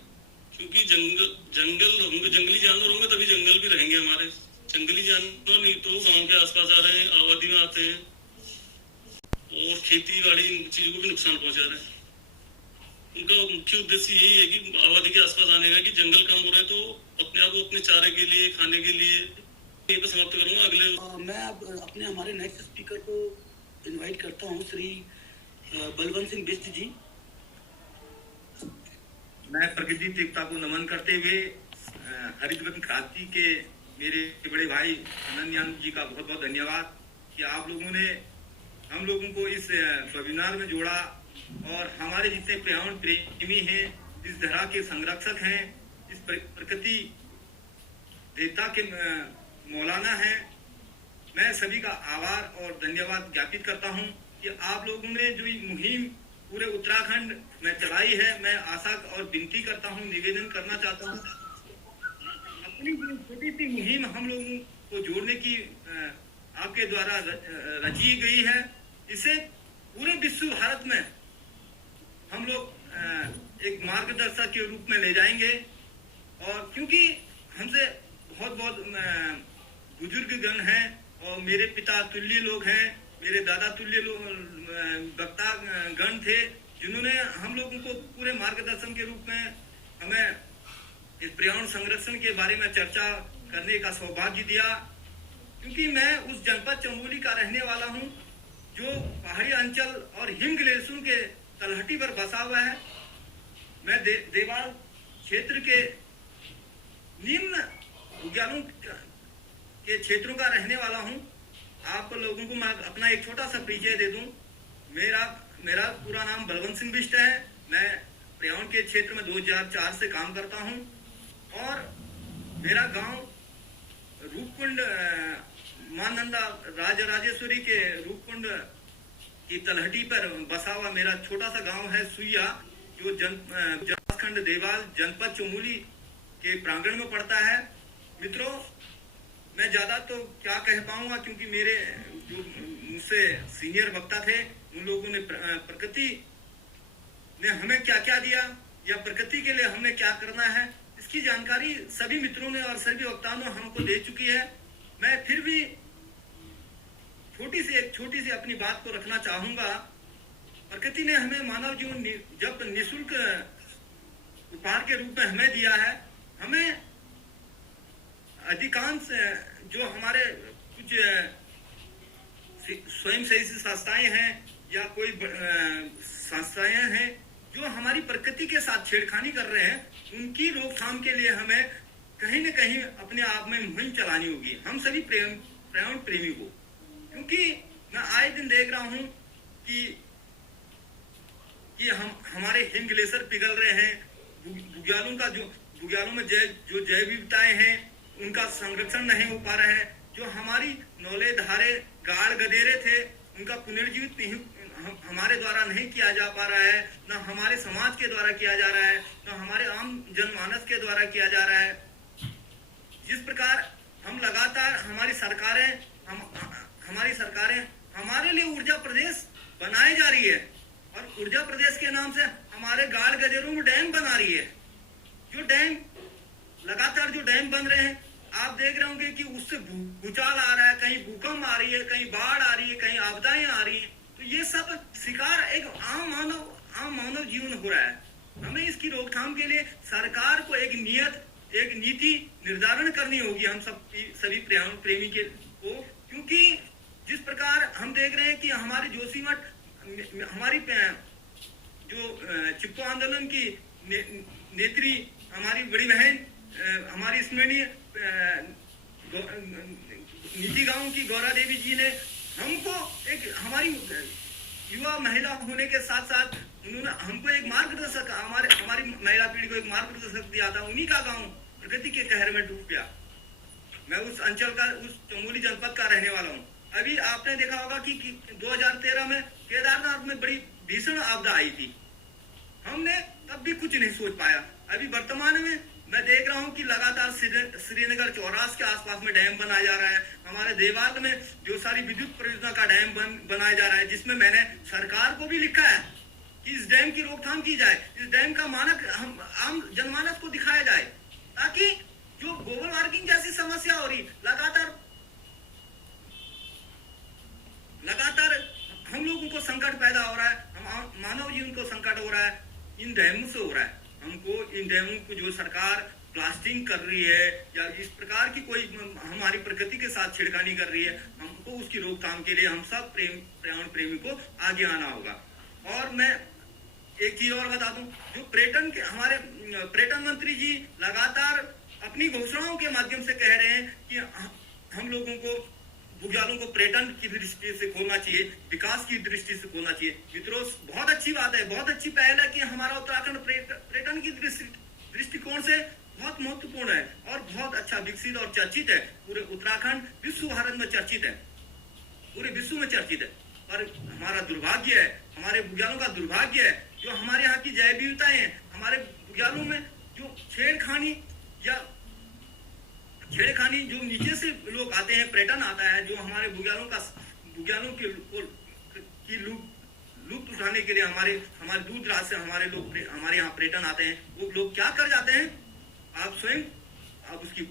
क्योंकि जंगली जानवर होंगे तभी जंगल भी रहेंगे हमारे। जंगली जानवर नहीं तो गांव के आसपास आ रहे हैं, आबादी में आते हैं और खेती बाड़ी इन चीजों को भी नुकसान पहुंचा रहे हैं। उनका मुख्य उद्देश्य यही है कि आबादी के आसपास आने का, कि जंगल कम हो रहे तो अपने आप को अपने चारे के लिए, खाने के लिए। यहीं पर समाप्त करूंगा। अगले मैं अब अपने हमारे नेक्स्ट स्पीकर को इनवाइट करता हूँ, श्री बलवंत सिंह बिष्ट जी। मैं प्रकृति देवता को नमन करते हुए हरित वन क्रांति के मेरे बड़े भाई अनन्यानंद जी का बहुत बहुत धन्यवाद कि आप लोगों ने हम लोगों को इस वेबिनार में जोड़ा, और हमारे जितने पर्यावरण प्रेमी हैं, इस धरा के संरक्षक हैं, इस प्रकृति देवता के मौलाना हैं, मैं सभी का आभार और धन्यवाद ज्ञापित करता हूं कि आप लोगों ने जो ये मुहिम पूरे उत्तराखंड में चलाई है। मैं आशा और विनती करता हूं, निवेदन करना चाहता हूं, अपनी जो छोटी सी मुहिम हम लोगों को जोड़ने की आपके द्वारा रची गई है, इसे पूरे विश्व भारत में हम लोग एक मार्गदर्शक के रूप में ले जाएंगे। और क्योंकि हमसे बहुत बुजुर्ग गण हैं और मेरे पिता तुल्य लोग हैं, मेरे दादा तुल्य वक्ता गण थे, जिन्होंने हम लोगों को पूरे मार्गदर्शन के रूप में हमें इस पर्यावरण संरक्षण के बारे में चर्चा करने का सौभाग्य दिया। क्योंकि मैं उस जनपद चमोली का रहने वाला हूं, जो पहाड़ी अंचल और हिम ग्लेशियरों के तलहटी पर बसा हुआ है। मैं देवाल क्षेत्र के निम्न भूग्यालों के क्षेत्रों का रहने वाला हूं। आप लोगों को मैं अपना एक छोटा सा परिचय दे दूं। मेरा पूरा नाम बलवंत सिंह बिष्ट है। मैं पर्यावरण के क्षेत्र में 2004 से काम करता हूं और मेरा गांव रूपकुंड मानंदा राजराजेश्वरी के रूपकुंड की तलहटी पर बसा हुआ मेरा छोटा सा गांव है सुइया, जो जनखंड देवाल जनपद चमोली के प्रांगण में पड़ता है। मित्रों, मैं ज्यादा तो क्या कह पाऊंगा, क्योंकि मेरे जो मुझसे सीनियर वक्ता थे उन लोगों ने प्रकृति ने हमें क्या क्या दिया या प्रकृति के लिए हमें क्या करना है, इसकी जानकारी सभी मित्रों ने और सभी वक्ताओं ने हमको दे चुकी है। मैं फिर भी छोटी सी अपनी बात को रखना चाहूंगा। प्रकृति ने हमें मानव जीवन जब निःशुल्क उपहार के रूप में हमें दिया है, हमें अधिकांश जो हमारे कुछ स्वयंसेवी संस्थाएं हैं या कोई संस्थाएं हैं जो हमारी प्रकृति के साथ छेड़खानी कर रहे हैं, उनकी रोकथाम के लिए हमें कहीं न कहीं अपने आप में मुहिम चलानी होगी, हम सभी पर्यावरण प्रेमी को। क्योंकि मैं आए दिन देख रहा हूं कि हमारे हिम ग्लेशियर पिघल रहे हैं, बुग्यालों में जो जैव विविधताएं हैं उनका संरक्षण नहीं हो पा रहा है। जो हमारी नौले धारे गाड़ गदेरे थे उनका पुनर्जीवित नहीं हमारे द्वारा नहीं किया जा पा रहा है, न हमारे समाज के द्वारा किया जा रहा है, न हमारे आम जनमानस के द्वारा किया जा रहा है। जिस प्रकार हम लगातार हमारी सरकारें हमारे लिए ऊर्जा प्रदेश बनाई जा रही है और ऊर्जा प्रदेश के नाम से हमारे गाड़ गदेरों में डैम बना रही है। जो डैम लगातार जो डैम बन रहे हैं, आप देख रहे होंगे कि उससे भूचाल आ रहा है, कहीं भूकंप आ रही है, कहीं बाढ़ आ रही है, कहीं आपदाएं आ रही है। तो ये सब शिकार एक आम मानव जीवन हो रहा है। हमें इसकी रोकथाम के लिए सरकार को एक नीति निर्धारण करनी होगी, हम सभी पर्यावरण प्रेमी को। क्योंकि जिस प्रकार हम देख रहे हैं कि हमारे जोशीमठ हमारी जो चिपको आंदोलन की नेत्री हमारी बड़ी बहन हमारी स्मरणीय नीति गांव की गौरा देवी जी ने हमको एक हमारी युवा महिला होने के साथ साथ उन्होंने हमको एक मार्गदर्शक हमारी महिला पीढ़ी को एक मार्गदर्शक दिया था। उन्हीं का गांव प्रकृति के कहर में डूब गया। मैं उस अंचल का, उस चमोली जनपद का रहने वाला हूँ। अभी आपने देखा होगा कि 2013 में केदारनाथ में बड़ी भीषण आपदा आई थी। हमने तब भी कुछ नहीं सोच पाया। अभी वर्तमान में मैं देख रहा हूं कि लगातार श्रीनगर चौरास के आसपास में डैम बनाया जा रहा है। हमारे देवाल में जो सारी विद्युत परियोजना का डैम बनाया जा रहा है, जिसमें मैंने सरकार को भी लिखा है कि इस डैम की रोकथाम की जाए, इस डैम का मानक हम आम जनमानस को दिखाया जाए, ताकि जो ग्लोबल वार्मिंग जैसी समस्या हो रही लगातार हम लोगों को संकट पैदा हो रहा है, हम मानव जीवन को संकट हो रहा है, इन डैमों से हो रहा है। हमको इन डैमों को जो सरकार प्लास्टिंग कर रही है या इस प्रकार की कोई हमारी प्रकृति के साथ छेड़खानी कर रही है, हमको उसकी रोकथाम के लिए हम सब पर्यावरण प्रेमी को आगे आना होगा। और मैं एक चीज और बता दूं, जो हमारे पर्यटन मंत्री जी लगातार अपनी घोषणाओं के माध्यम से कह रहे हैं कि हम लोगों को बुग्यालों को पर्यटन की दृष्टि से खोलना चाहिए, विकास की दृष्टि से खोलना चाहिए। मित्रों, बहुत अच्छी बात है, बहुत अच्छी पहल है कि हमारा उत्तराखंड पर्यटन की दृष्टिकोण से बहुत बहुत महत्वपूर्ण है और बहुत अच्छा विकसित और चर्चित है। पूरे उत्तराखंड विश्व भारत में चर्चित है, पूरे विश्व में चर्चित है। पर हमारा दुर्भाग्य है, हमारे बुग्यालों का दुर्भाग्य है, जो हमारे यहाँ की जैव विविधताएं हैं, हमारे बुग्यालों में जो छेड़खानी जो नीचे से लोग आते हैं, पर्यटन आता है, जो हमारे बुग्यालों की लुप्त उठाने के लिए हमारे दूर दराज से हमारे यहाँ पर्यटन आते हैं। वो लोग क्या कर जाते हैं, आप स्वयं आप उसकी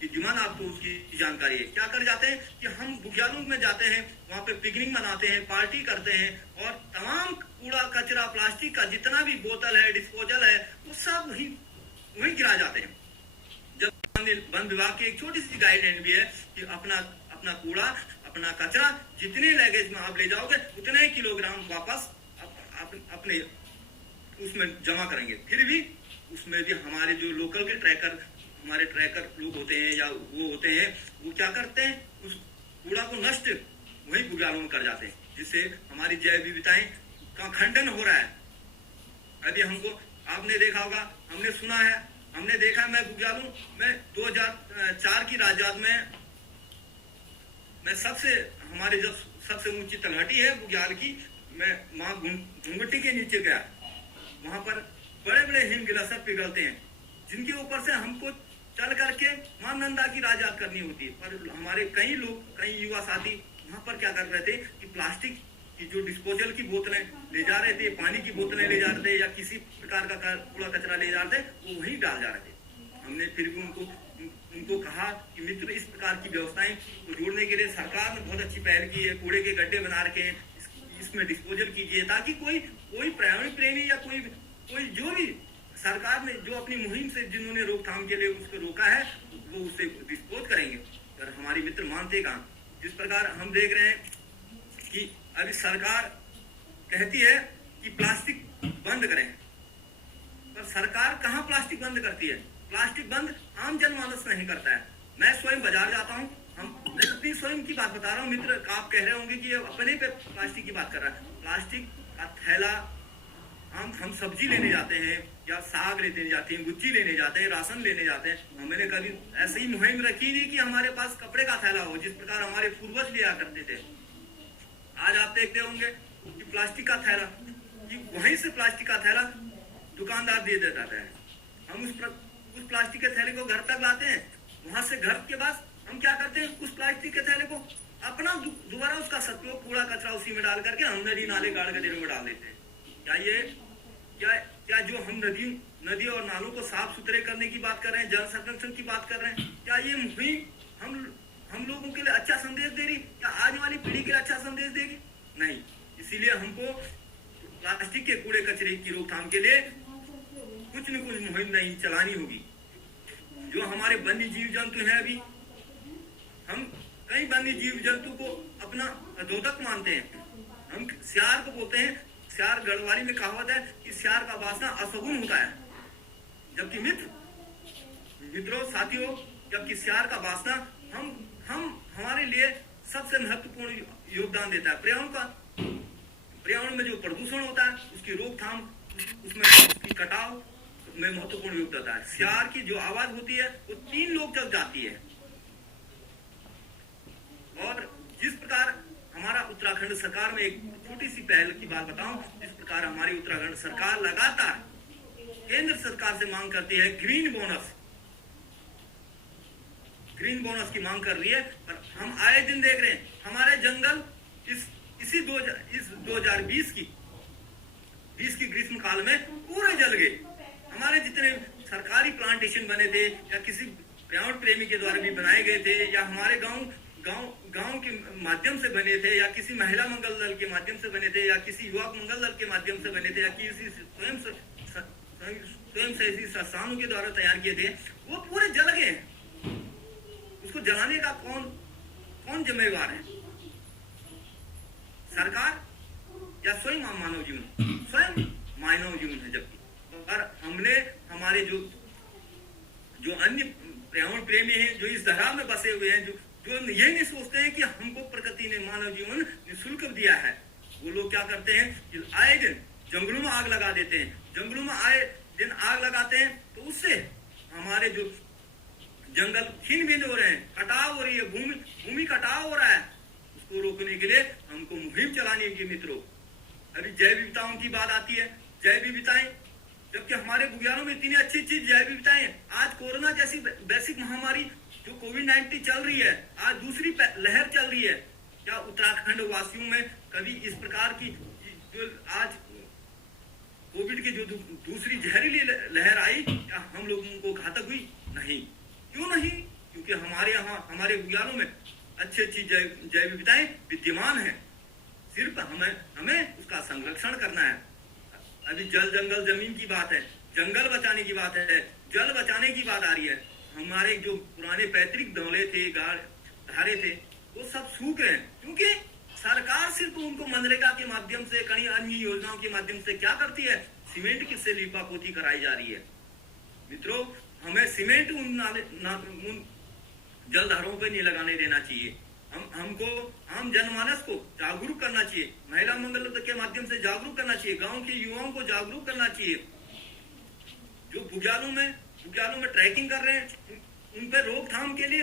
विद्यमान आपको उसकी जानकारी है। क्या कर जाते हैं कि हम बुग्यालों में जाते हैं, वहाँ पे पिकनिक मनाते हैं, पार्टी करते हैं और तमाम कूड़ा कचरा प्लास्टिक का जितना भी बोतल है, डिस्पोजल है, वो सब वहीं गिरा जाते हैं। जब वन विभाग की एक छोटी सी गाइडलाइन भी है कि अपना कूड़ा अपना कचरा जितने लगेज में आप ले जाओगे उतने ही किलोग्राम वापस अपने उसमें जमा करेंगे। फिर भी उसमें भी हमारे जो लोकल के हमारे ट्रैकर लोग होते हैं या वो होते हैं, वो क्या करते हैं, उस कूड़ा को नष्ट वही बुग्यालों में कर जाते हैं, जिससे हमारी जैव विविधताएं का खंडन हो रहा है। अभी हमको आपने देखा होगा, हमने देखा, मैं बुग्यालों में 2004 की राजजात में मैं सबसे ऊंची तलहटी है बुग्याल की, मैं वहां घुंघटी के नीचे गया। वहां पर बड़े बड़े हिमगिलासर पिघलते हैं, जिनके ऊपर से हमको चल करके मां नंदा की राजजात करनी होती है। पर हमारे कई युवा साथी वहां पर क्या कर रहे थे कि प्लास्टिक की जो डिस्पोजल की बोतलें ले जा रहे थे, पानी की बोतलें ले जा रहे थे या किसी प्रकार का कूड़ा कचरा ले जा रहे थे, वो वहीं डाल जा रहे थे। हमने फिर भी उनको कहा कि मित्र, इस प्रकार की व्यवस्थाएं को जोड़ने के लिए सरकार ने बहुत अच्छी पहल की है, कूड़े के गड्ढे बना रखे, इसमें डिस्पोजल कीजिए, ताकि कोई पर्यावरण प्रेमी या कोई जो भी सरकार ने जो अपनी मुहिम से जिन्होंने रोकथाम के लिए उसको रोका है, वो उसे डिस्पोज करेंगे। पर हमारे मित्र मानते कहाँ। जिस प्रकार हम देख रहे हैं कि अभी सरकार कहती है कि प्लास्टिक बंद करें, पर सरकार कहाँ प्लास्टिक बंद करती है? प्लास्टिक बंद आम जनमानस नहीं करता है। मैं स्वयं बाजार जाता हूँ, मैं अपनी स्वयं की बात बता रहा हूँ मित्र, आप कह रहे होंगे कि अपने पे प्लास्टिक की बात कर रहा है। प्लास्टिक का थैला, हम सब्जी लेने जाते हैं या साग लेने जाते हैं, गुच्ची लेने जाते हैं, राशन लेने जाते हैं। हमने कभी ऐसी मुहिम रखी नहीं कि हमारे पास कपड़े का थैला हो, जिस प्रकार हमारे पूर्वज लिया करते थे। आज आप देखते होंगे कि प्लास्टिक का थैला, कि वहीं से प्लास्टिक का थैला दुकानदार दे देता है। हम उस प्लास्टिक के थैले को घर तक लाते हैं, वहां से घर के बाद हम क्या करते हैं, उस प्लास्टिक के थैले को अपना दोबारा उसका सत्व कूड़ा कचरा उसी में डाल करके हम नदी नाले गाड़ गदेरों में डाल देते हैं। क्या जो हम नदी और नालों को साफ सुथरे करने की बात कर रहे हैं, जल संरक्षण की बात कर रहे हैं, क्या ये मुहिम हम लोगों के लिए अच्छा संदेश दे रही, या आने वाली पीढ़ी के लिए अच्छा संदेश देगी? नहीं। इसीलिए हमको प्लास्टिक के कूड़े कचरे की रोकथाम के लिए कुछ न कुछ मुहिम नहीं चलानी होगी। जो हमारे वन्य जीव जंतु हैं, अभी हम कई वन्य जीव जंतु को अपना अधोदक मानते हैं। हम सियार को बोलते हैं, सियार गढ़वाली में कहावत है कि सियार का वासना अशगुन होता है, जबकि मित्रों साथियों, जबकि सियार का वासना हम हमारे लिए सबसे महत्वपूर्ण योगदान देता है। पर्यावरण में जो प्रदूषण होता है उसकी रोकथाम, उसमें उसकी कटाव में महत्वपूर्ण योगदान देता है। सियार की जो आवाज होती है वो 3 लोग तक जाती है। और जिस प्रकार हमारा उत्तराखंड सरकार में एक छोटी सी पहल की बात बताऊं, जिस प्रकार हमारी उत्तराखंड सरकार लगातार केंद्र सरकार से मांग करती है ग्रीन बोनस की मांग कर रही है, पर हम आए दिन देख रहे हैं हमारे जंगल इस 2020 की ग्रीष्म काल में पूरे जल गए। हमारे जितने सरकारी प्लांटेशन बने थे या किसी पर्यावरण प्रेमी के द्वारा भी बनाए गए थे, या हमारे गांव के माध्यम से बने थे, या किसी महिला मंगल दल के माध्यम से बने थे, या किसी युवक मंगल दल के माध्यम से बने थे, या किसी स्वयं से संस्थानों के द्वारा तैयार किए थे, वो पूरे जल गए। उसको जलाने का कौन जिम्मेवार है? सरकार या स्वयं मानव जीवन? स्वयं मानव जीवन है। जबकि पर हमने हमारे जो अन्य पर्यावरण प्रेमी हैं, जो इस धरा में बसे हुए हैं, जो ये नहीं सोचते हैं कि हमको प्रकृति ने मानव जीवन निःशुल्क दिया है, वो लोग क्या करते हैं कि आए दिन जंगलों में आग लगा देते हैं। जंगलों में आए दिन आग लगाते हैं तो उससे हमारे जो जंगल छीन भिन हो रहे हैं, कटाव हो रही है, भूमि कटाव हो रहा है, उसको रोकने के लिए हमको मुहिम चलानी है मित्रों। अभी जैव विविधताओं की बात आती है, जैव विविधताएं, जबकि हमारे बुग्यालों में इतनी अच्छी चीज जैव विविधताएं, आज कोरोना जैसी वैश्विक महामारी जो कोविड-19 चल रही है, आज दूसरी लहर चल रही है, क्या उत्तराखंड वासियों में कभी इस प्रकार की जो आज कोविड की जो दूसरी जहरीली लहर आई, क्या हम लोगों को घातक हुई? नहीं। क्यों नहीं? क्योंकि हमारे यहाँ हमारे बुग्यालों में अच्छी अच्छी जैव विविधताएं विद्यमान है, सिर्फ हमें उसका संरक्षण करना है। अभी जल जंगल जमीन की बात है, जंगल बचाने की बात है, जल बचाने की बात आ रही है। हमारे जो पुराने पैतृक डोले थे, धारे थे, वो सब सूख रहे हैं, क्योंकि सरकार सिर्फ उनको मनरेगा के माध्यम से, कई अन्य योजनाओं के माध्यम से क्या करती है, सीमेंट किससे लीपापोती कराई जा रही है। मित्रों, हमें सीमेंट उन जलधारों पे नहीं लगाने देना चाहिए। हमको आम जनमानस को जागरूक करना चाहिए, महिला मंगल के माध्यम से जागरूक करना चाहिए, गांव के युवाओं को जागरूक करना चाहिए। जो बुग्यालों में ट्रैकिंग कर रहे हैं, उन पर रोकथाम के लिए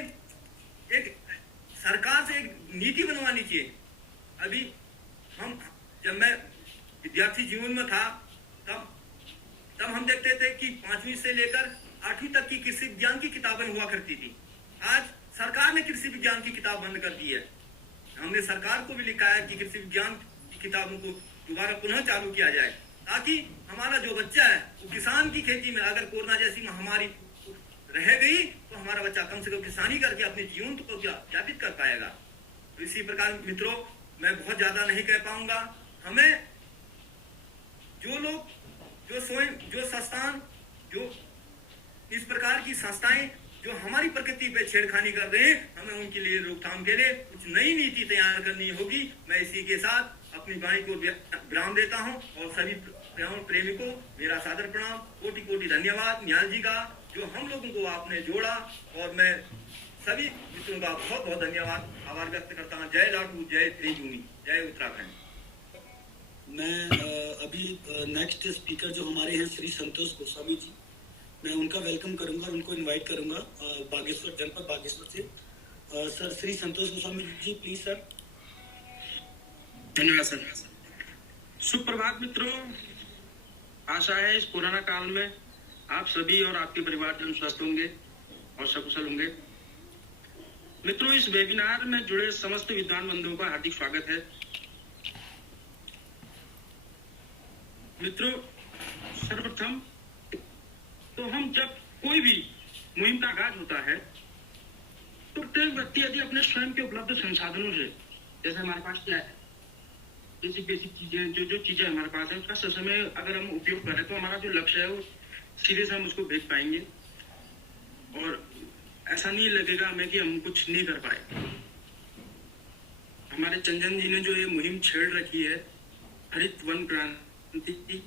एक सरकार से एक नीति बनवानी चाहिए। अभी जब मैं विद्यार्थी जीवन में था, तब हम देखते थे कि 5वीं से लेकर 8वीं तक की कृषि विज्ञान की किताबें हुआ करती थी। आज सरकार ने कृषि विज्ञान की किताब बंद कर दी है। हमने सरकार को भी लिखा है कि कृषि विज्ञान की किताबों को दोबारा पुनः चालू किया जाए, ताकि हमारा जो बच्चा है वो किसान की खेती में, अगर कोरोना जैसी महामारी रह गई तो हमारा बच्चा कम से कम किसानी करके अपने जीवन को व्यापित कर पाएगा। तो इसी प्रकार मित्रों, मैं बहुत ज्यादा नहीं कह पाऊंगा। हमें जो लोग जो संस्थान, जो इस प्रकार की संस्थाएं जो हमारी प्रकृति पे छेड़खानी कर रहे हैं, हमें उनके लिए रोकथाम के लिए कुछ नई नीति तैयार करनी होगी। मैं इसी के साथ अपनी वाणी को विराम देता हूं और सभी पर्यावरण प्रेमी को मेरा सादर प्रणाम, कोटि कोटि धन्यवाद निहाल जी का, जो हम लोगों को आपने जोड़ा, और मैं सभी मित्रों का बहुत बहुत धन्यवाद आभार व्यक्त करता हूँ। जय लाडू, जय त्रिभूमि, जय उत्तराखंड। मैं अभी नेक्स्ट स्पीकर जो हमारे हैं श्री संतोष गोस्वामी जी, मैं उनका वेलकम करूंगा, उनको इनवाइट करूंगा बागेश्वर, जनपद बागेश्वर से। Sir, Shri Santosh Goswami ji, please sir. धन्यवाद सर। सुप्रभात मित्रों, आशा है इस कोरोना काल में आप सभी और आपके परिवारजन स्वस्थ होंगे और सकुशल होंगे। मित्रों, इस वेबिनार में जुड़े समस्त विद्वान बंधुओं का हार्दिक स्वागत है। मित्रों, सर्वप्रथम तो हम जब कोई भी मुहिम का आगाज होता है तो प्रत्येक व्यक्ति यदि अपने स्वयं के उपलब्ध संसाधनों से, जैसे हमारे पास क्या है, बेसिक चीजें, जो चीजें हमारे पास है, उसका ससमय अगर हम उपयोग करें तो हमारा जो लक्ष्य है वो सीधे से हम उसको भेज पाएंगे और ऐसा नहीं लगेगा हमें कि हम कुछ नहीं कर पाए। हमारे चंदन जी ने जो ये मुहिम छेड़ रखी है, हरित वन क्रांति,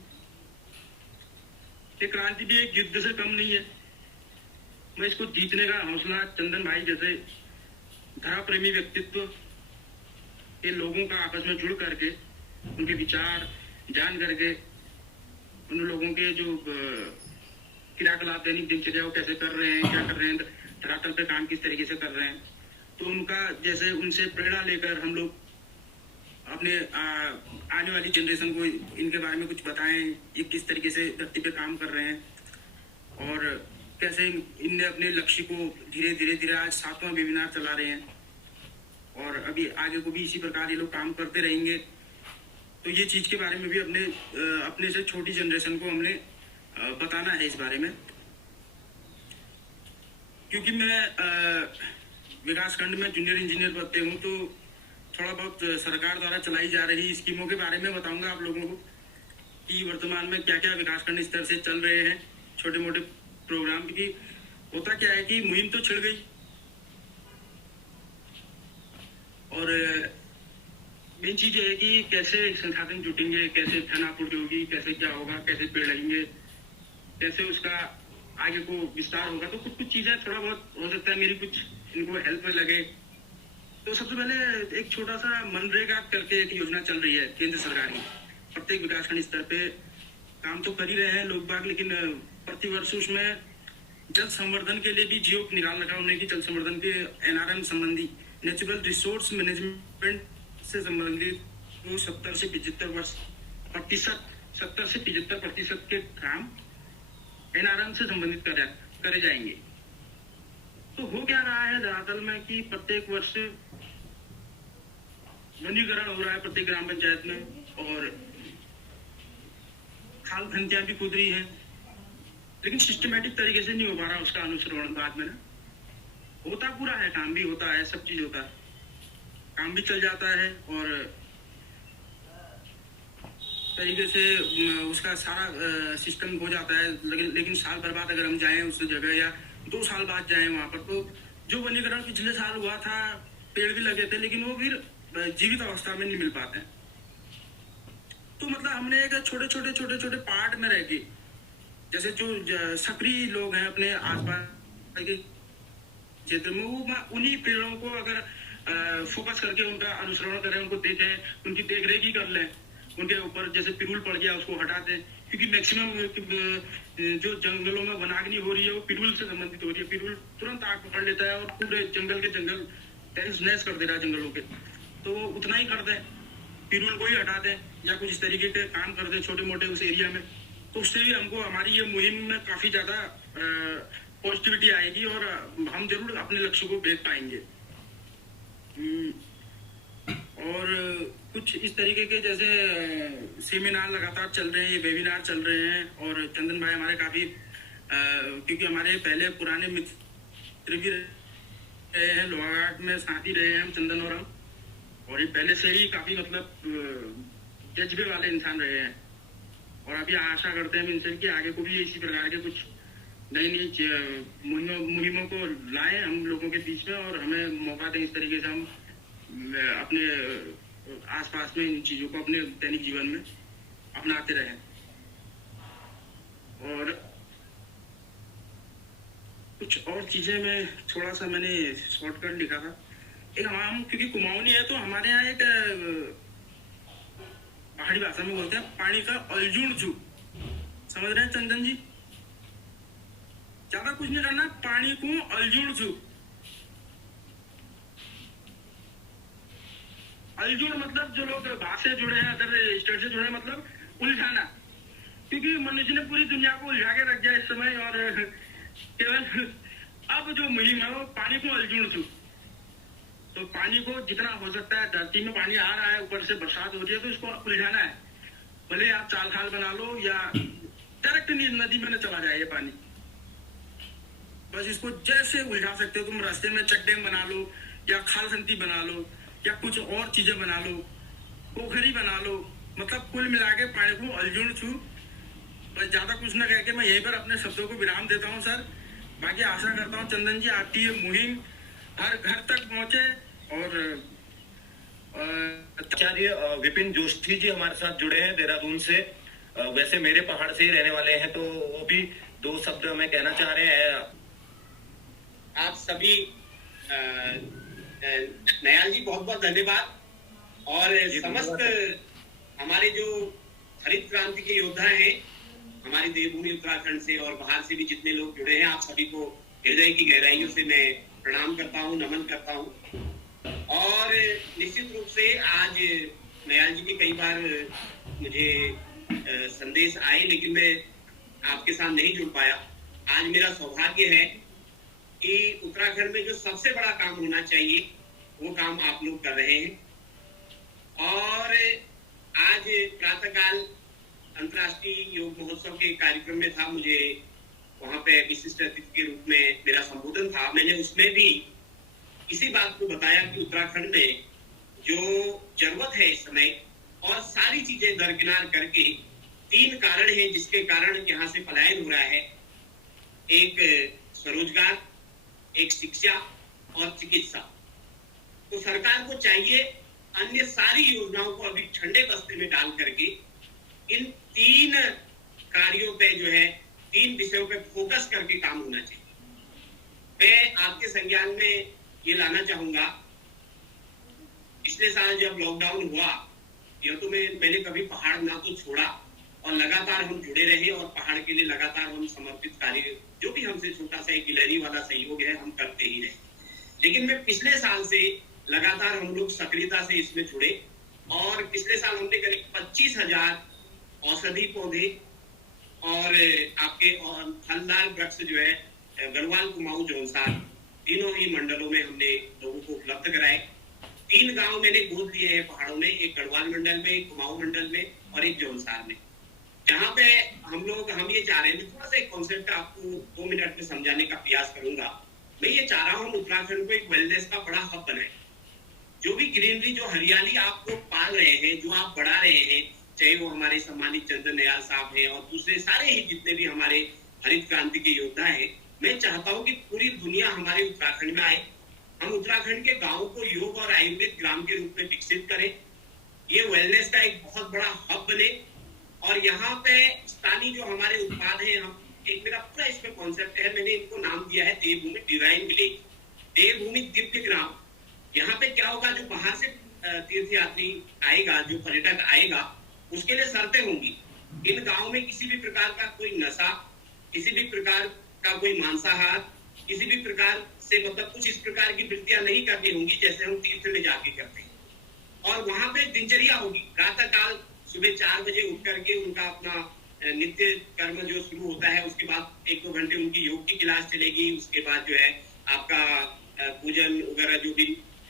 ये क्रांति भी एक युद्ध से कम नहीं है। मैं इसको जीतने का हौसला चंदन भाई जैसे धरा प्रेमी व्यक्तित्व के लोगों का आपस में जुड़ करके, उनके विचार जान करके, उन लोगों के जो क्रियाकलाप दैनिक दिनचर्या वो कैसे कर रहे हैं, क्या कर रहे हैं, धरातल पे काम किस तरीके से कर रहे हैं, तो उनका जैसे उनसे प्रेरणा लेकर हम लोग अपने आने वाली जनरेशन को इनके बारे में कुछ बताएं, ये किस तरीके से धरती पे काम कर रहे हैं और कैसे इनने अपने लक्ष्य को धीरे धीरे आज 7वां वेबिनार चला रहे हैं और अभी आगे को भी इसी प्रकार ये लोग काम करते रहेंगे। तो ये चीज के बारे में भी अपने से छोटी जनरेशन को हमने बताना है इस बारे में, क्योंकि मैं विकासखंड में जूनियर इंजीनियर पढ़ते हूँ, तो थोड़ा बहुत सरकार द्वारा चलाई जा रही स्कीमों के बारे में बताऊंगा आप लोगों को कि वर्तमान में क्या क्या विकासखंड स्तर से चल रहे हैं छोटे मोटे प्रोग्राम। की होता क्या है कि मुहिम तो छिड़ गई और मेन चीज है कि कैसे संसाधन जुटेंगे, कैसे धन आपूर्ति होगी, कैसे क्या होगा, कैसे पेड़ लगेंगे, कैसे उसका आगे को विस्तार होगा। तो कुछ चीजें थोड़ा बहुत हो सकता है मेरी कुछ इनको हेल्प में लगे। तो सबसे पहले एक छोटा सा मनरेगा करके एक योजना चल रही है केंद्र सरकार की, प्रत्येक विकासखंड स्तर पे काम तो कर ही रहे हैं लोग बाग, लेकिन प्रतिवर्ष उसमें जल संवर्धन के लिए भी जियो निकाल रखा उन्होंने कि जल संवर्धन के एनआरएम संबंधी नेचुरल रिसोर्स मैनेजमेंट से संबंधित वो 70 से 75% के काम एनआरएम से संबंधित करे जाएंगे। तो हो क्या रहा है धरातल में कि प्रत्येक वर्ष वनीकरण हो रहा है प्रत्येक ग्राम पंचायत में, और खाल खंतियां भी खुद रही है, लेकिन सिस्टमेटिक तरीके से नहीं हो पा रहा उसका अनुश्रवण। बाद में ना होता पूरा है, काम भी होता है, सब चीज होता है, काम भी चल जाता है और तरीके से उसका सारा सिस्टम हो जाता है। लेकिन साल बर्बाद अगर हम जाएं उस जगह या 2 साल बाद जाएं वहां पर, तो जो वनीकरण पिछले साल हुआ था, पेड़ भी लगे थे, लेकिन वो फिर जीवित अवस्था में नहीं मिल पाते। तो मतलब हमने एक छोटे पार्ट में रह के, जैसे जो सक्रिय लोग हैं अपने आसपास के क्षेत्र में, वो उन्हीं पेड़ों को अगर फोकस करके उनका अनुसरण करें, उनको देखें, उनकी देखरेख ही कर लें, उनके ऊपर जैसे पिरूल पड़ गया उसको हटा दें, क्योंकि मैक्सिमम जो जंगलों में वनाग्नि हो रही है वो पिरूल से संबंधित हो रही है। पिरूल तुरंत आग पकड़ लेता है और पूरे जंगल तहस नहस कर दे रहा है जंगलों के। तो उतना ही कर दें, पिरूल को ही हटा दें या कुछ इस तरीके के काम कर दें छोटे मोटे उस एरिया में, तो उससे भी हमको हमारी ये मुहिम में काफी ज्यादा पॉजिटिविटी आएगी और हम जरूर अपने लक्ष्य को भेज पाएंगे। और कुछ इस तरीके के जैसे सेमिनार लगातार चल रहे हैं, ये वेबिनार चल रहे हैं, और चंदन भाई हमारे काफी क्योंकि हमारे पहले पुराने मित्र भी रहे हैं, लोहाघाट में साथ ही रहे हैं हम, चंदन और हम, और ये पहले से ही काफी मतलब जज्बे वाले इंसान रहे हैं। और अभी आशा करते हैं इनसे कि आगे को भी इसी प्रकार के कुछ नई मुहिमों को लाएं हम लोगों के बीच में, और हमें मौका दें इस तरीके से हम अपने आसपास में इन चीजों को अपने दैनिक जीवन में अपनाते रहें। और कुछ और चीजें में थोड़ा सा मैंने शॉर्टकट लिखा था। एक हम क्योंकि कुमाऊनी है तो हमारे यहाँ एक पहाड़ी भाषा में बोलते हैं पानी का अलजूण छू, समझ रहे हैं चंदन जी? ज्यादा कुछ नहीं करना, पानी को अलजूण छू। अलजूड़ मतलब जो लोग भाषा से जुड़े हैं, अदर स्टेट से जुड़े हैं, मतलब उलझाना, क्योंकि मनुष्य ने पूरी दुनिया को उलझा के रख दिया इस समय। और केवल अब जो मुहिम है वो पानी को अलजूड़ छू, तो पानी को जितना हो सकता है, धरती में पानी आ रहा है, ऊपर से बरसात हो रही है, तो इसको उलझाना है। भले आप चाल खाल बना लो या डायरेक्ट नदी में न चला जाए ये पानी, बस इसको जैसे उलझा सकते हो तुम। रास्ते में चेक डैम बना लो या खाल संती बना लो या कुछ और चीजें बना लो, पोखरी बना लो, मतलब कुल मिला के पानी को अलजूड़ छू। बस ज्यादा कुछ न कह के मैं यहीं पर अपने शब्दों को विराम देता हूँ सर। बाकी आशा करता हूँ चंदन जी आपकी ये मुहिम हर घर तक पहुंचे। और आचार्य विपिन जोशी जी हमारे साथ जुड़े हैं देहरादून से, वैसे मेरे पहाड़ से ही रहने वाले हैं, तो वो भी 2 शब्द मैं कहना चाह रहे हैं। आप सभी नयाल जी बहुत बहुत धन्यवाद, और समस्त हमारे जो हरित क्रांति के योद्धा हैं हमारी देवभूमि उत्तराखंड से और बाहर से भी जितने लोग जुड़े हैं, आप सभी को हृदय की गहराइयों से मैं प्रणाम करता हूँ, नमन करता हूँ। और निश्चित रूप से आज नयाल जी के कई बार मुझे संदेश आए, लेकिन मैं आपके साथ नहीं जुड़ पाया। आज मेरा सौभाग्य है कि उत्तराखंड में जो सबसे बड़ा काम होना चाहिए वो काम आप लोग कर रहे हैं। और आज प्रातःकाल अंतर्राष्ट्रीय योग महोत्सव के कार्यक्रम में था, मुझे वहां पे विशिष्ट अतिथि के रूप में मेरा संबोधन था। मैंने उसमें भी इसी बात को बताया कि उत्तराखंड में जो जरूरत है इस समय, और सारी चीजें दरकिनार करके 3 कारण हैं जिसके कारण यहाँ से पलायन हो रहा है। एक स्वरोजगार, एक शिक्षा और चिकित्सा। तो सरकार को चाहिए अन्य सारी योजनाओं को अभी ठंडे बस्ते में डाल करके इन 3 कार्यों पे जो है 3 विषयों पे फोकस करके काम होना चाहिए। मैं आपके संज्ञान में ये लाना चाहूंगा, पिछले साल जब लॉकडाउन हुआ, यह तो मैंने कभी पहाड़ ना तो छोड़ा, और लगातार हम जुड़े रहे और पहाड़ के लिए लगातार हम समर्पित कार्य जो भी हमसे छोटा सा एक गिलहरी वाला सहयोग है, हम करते ही रहे। लेकिन मैं पिछले साल से लगातार हम लोग सक्रियता से इसमें जुड़े और पिछले साल हमने करीब 25,000 औषधि पौधे और आपके फलदार वृक्ष जो है गढ़वाल, कुमाऊं, जौनसार तीनों ही मंडलों में हमने लोगों को उपलब्ध कराए। 3 गांव मैंने गोद लिए हैं पहाड़ों में, एक गढ़वाल मंडल में, एक कुमाऊं मंडल में और एक जौनसार में, जहाँ पे हम ये चाह रहे हैं, थोड़ा सा एक कॉन्सेप्ट आपको 2 मिनट में समझाने का प्रयास करूंगा। मैं ये चाह रहा हूँ हम उत्तराखंड को एक वेलनेस का बड़ा हब बनाए। जो भी ग्रीनरी, जो हरियाली आपको पाल रहे हैं, जो आप बढ़ा रहे हैं, चाहे वो हमारे सम्मानित चंदन नयाल साहब हैं और दूसरे सारे ही जितने भी हमारे हरित क्रांति के योद्धा हैं, मैं चाहता हूँ कि पूरी दुनिया हमारे उत्तराखंड में आए। हम उत्तराखंड के गाँव को योग और आयुर्वेद ग्राम के रूप में विकसित करें। ये वेलनेस का एक बहुत बड़ा हब बने और यहाँ पे स्थानीय जो हमारे उत्पाद हैं, हम एक मेरा पूरा इसमें कॉन्सेप्ट है, मैंने इनको नाम दिया है देवभूमि डिवाइन विलेज, देवभूमि दिव्य ग्राम। यहाँ पे क्या होगा, जो बाहर से तीर्थयात्री आएगा, जो पर्यटक आएगा, उसके लिए शर्तें होंगी। इन गाँव में किसी भी प्रकार का कोई नशा, किसी भी प्रकार का कोई मांसाहार, किसी भी प्रकार से मतलब कुछ इस प्रकार की वृत्तियां नहीं करनी होंगी जैसे हम तीर्थ में जाके करते हैं। और वहां पे दिनचर्या होगी, प्रातः काल सुबह 4 बजे उठ करके उनका अपना नित्य कर्म जो शुरू होता है, उसके बाद 1-2 घंटे उनकी योग की क्लास चलेगी। उसके बाद जो है आपका पूजन वगैरह जो भी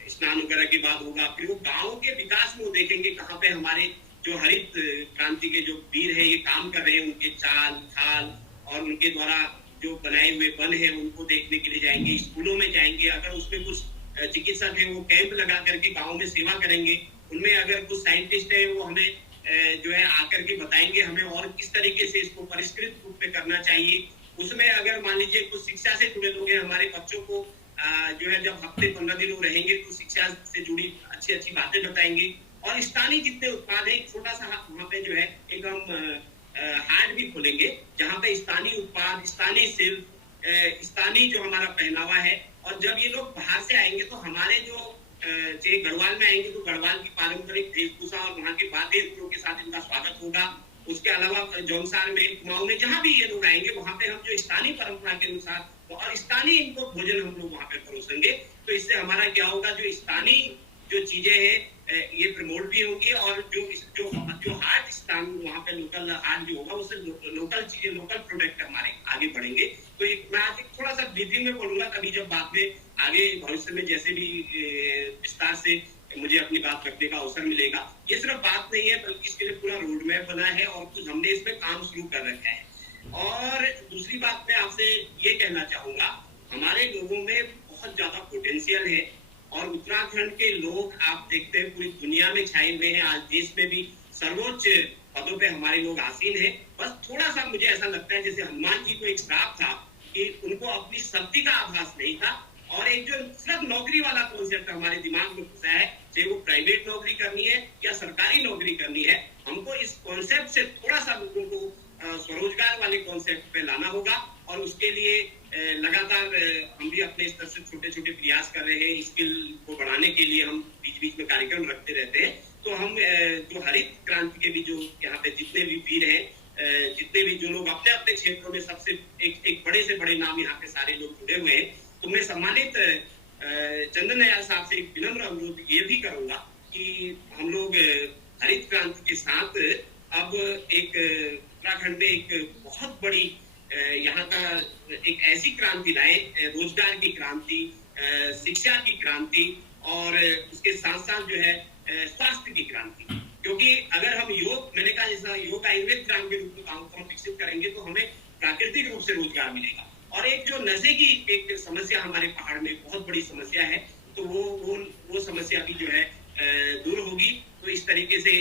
स्नान वगैरह के बाद होगा। फिर वो गाँव के विकास में वो देखेंगे कहाँ पे हमारे जो हरित क्रांति के जो वीर है ये काम कर रहे हैं, उनके चाल ढाल और उनके द्वारा जो बनाए हुए वन है उनको देखने के लिए जाएंगे। स्कूलों में जाएंगे, अगर उसमें कुछ चिकित्सक है वो कैंप लगा करके गाँव में सेवा करेंगे। उनमें अगर कुछ साइंटिस्ट है वो हमें जो है आकर के बताएंगे हमें और किस तरीके से इसको परिष्कृत रूप में करना चाहिए। उसमें अगर मान लीजिए कुछ शिक्षा से जुड़े लोग हैं, हमारे बच्चों को जो है जब हफ्ते 15 दिन वो रहेंगे तो शिक्षा से जुड़ी अच्छी अच्छी बातें बताएंगे। और स्थानीय जितने उत्पाद है, एक छोटा सा वहाँ पे जो है एक हम हाट भी खोलेंगे जहाँ पे स्थानीय उत्पाद, स्थानीय शिल्प, स्थानीय जो हमारा पहनावा है। और जब ये लोग बाहर से आएंगे तो हमारे जो चाहे गढ़वाल में आएंगे तो गढ़वाल की पारंपरिक वेशभूषा और वहाँ के वाद्य यंत्रों के साथ इनका स्वागत होगा। उसके अलावा जौनसार में, कुमाऊं में, जहाँ भी ये लोग आएंगे वहाँ पे हम जो स्थानीय परंपरा के अनुसार और स्थानीय इनको भोजन हम लोग वहाँ पे परोसेंगे। तो इससे हमारा क्या होगा, जो स्थानीय जो चीजें हैं ये प्रमोट भी होंगी और जो हाट स्थान वहाँ पे लोकल हाट जो होगा उससे लोकल चीजें, लोकल प्रोडक्ट हमारे आगे बढ़ेंगे। तो मैं आज थोड़ा सा ब्रीफिंग में बोलूंगा, कभी जब बाद में आगे भविष्य में जैसे भी विस्तार से मुझे अपनी बात रखने का अवसर मिलेगा। ये सिर्फ बात नहीं है बल्कि इसके लिए पूरा रोड मैप बना है और कुछ हमने इसमें काम शुरू कर रखा है। और दूसरी बात मैं आपसे ये कहना चाहूंगा, हमारे लोगों में बहुत ज्यादा पोटेंशियल है और उत्तराखंड के लोग आप देखते हैं पूरी दुनिया में छाए हुए हैं। आज देश में भी सर्वोच्च पदों पे हमारे लोग आसीन हैं। बस थोड़ा सा मुझे ऐसा लगता है जैसे हनुमान जी को एक श्राप था कि उनको अपनी शक्ति का आभास नहीं था और एक जो सिर्फ नौकरी वाला कॉन्सेप्ट हमारे दिमाग में घुसा है, चाहे वो प्राइवेट नौकरी करनी है या सरकारी नौकरी करनी है, हमको इस कॉन्सेप्ट से थोड़ा सा लोगों को स्वरोजगार वाले कॉन्सेप्ट पे लाना होगा। और उसके लिए लगातार हम भी अपने स्तर से छोटे छोटे प्रयास कर रहे हैं। स्किल को बढ़ाने के लिए हम बीच बीच में कार्यक्रम रखते रहते हैं। तो हम जो हरित क्रांति के भी जो यहाँ पे जितने भी वीर हैं, जितने भी जो लोग अपने अपने क्षेत्रों में सबसे एक बड़े से बड़े नाम यहाँ पे सारे लोग जुड़े हुए हैं, तो मैं सम्मानित चंदन नयाल साहब से एक विनम्र अनुरोध ये भी करूंगा कि हम लोग हरित क्रांति के साथ अब एक उत्तराखंड में एक बहुत बड़ी यहाँ का एक ऐसी क्रांति लाए, रोजगार की क्रांति, शिक्षा की क्रांति और उसके साथ साथ जो है स्वास्थ्य की क्रांति। क्योंकि अगर हम योग, मैंने कहा जैसा योग आयुर्वेद ग्राम के रूप में काम को हम विकसित करेंगे तो हमें प्राकृतिक रूप से रोजगार मिलेगा। और एक जो नशे की एक समस्या हमारे पहाड़ में बहुत बड़ी समस्या है, तो वो समस्या भी जो है दूर होगी। तो इस तरीके से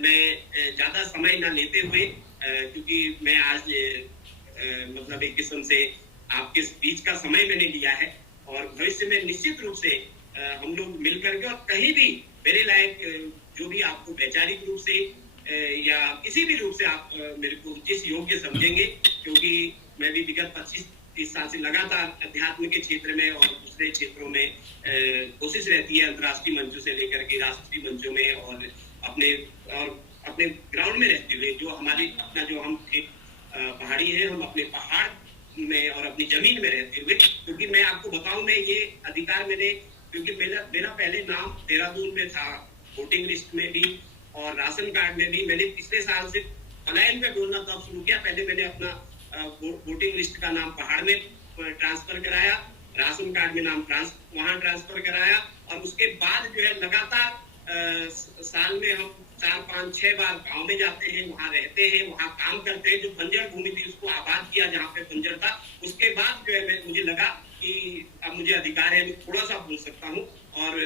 मैं ज्यादा समय न लेते हुए, क्योंकि मैं आज मतलब एक किस्म से आपके बीच का समय मैंने लिया है और भविष्य में निश्चित रूप से हम लोग मिल करके और कहीं भी मेरे लायक जो भी आपको वैचारिक रूप से या किसी भी रूप से आप मेरे को जिस योग्य समझेंगे, क्योंकि मैं भी विगत 25-30 साल से लगातार अध्यात्म के क्षेत्र में और दूसरे क्षेत्रों में कोशिश रहती है, अंतर्राष्ट्रीय मंचों से लेकर के राष्ट्रीय मंचों में और अपने ग्राउंड में रहते हुए जो हमारी अपना जो हम एक पहाड़ी है, हम अपने पहाड़ में और अपनी जमीन में रहते हुए, क्योंकि मैं आपको बताऊं, मैं ये अधिकार मैंने, क्योंकि मेरा पहले नाम देहरादून में था, वोटिंग लिस्ट में भी और राशन कार्ड में भी। मैंने पिछले साल से पलायन पे बोलना तब शुरू किया। पहले मैंने अपना वोटिंग लिस्ट का नाम पहाड़ में ट्रांसफर कराया, राशन कार्ड में नाम वहां ट्रांसफर कराया, और उसके बाद जो है लगातार साल में हम 4, 5, 6 बार गांव में जाते हैं, वहां रहते हैं, वहां काम करते हैं। जो बंजर भूमि थी उसको आबाद किया जहाँ पे बंजर था। उसके बाद जो है मुझे लगा कि अब मुझे अधिकार है, मैं थोड़ा सा बोल सकता हूँ और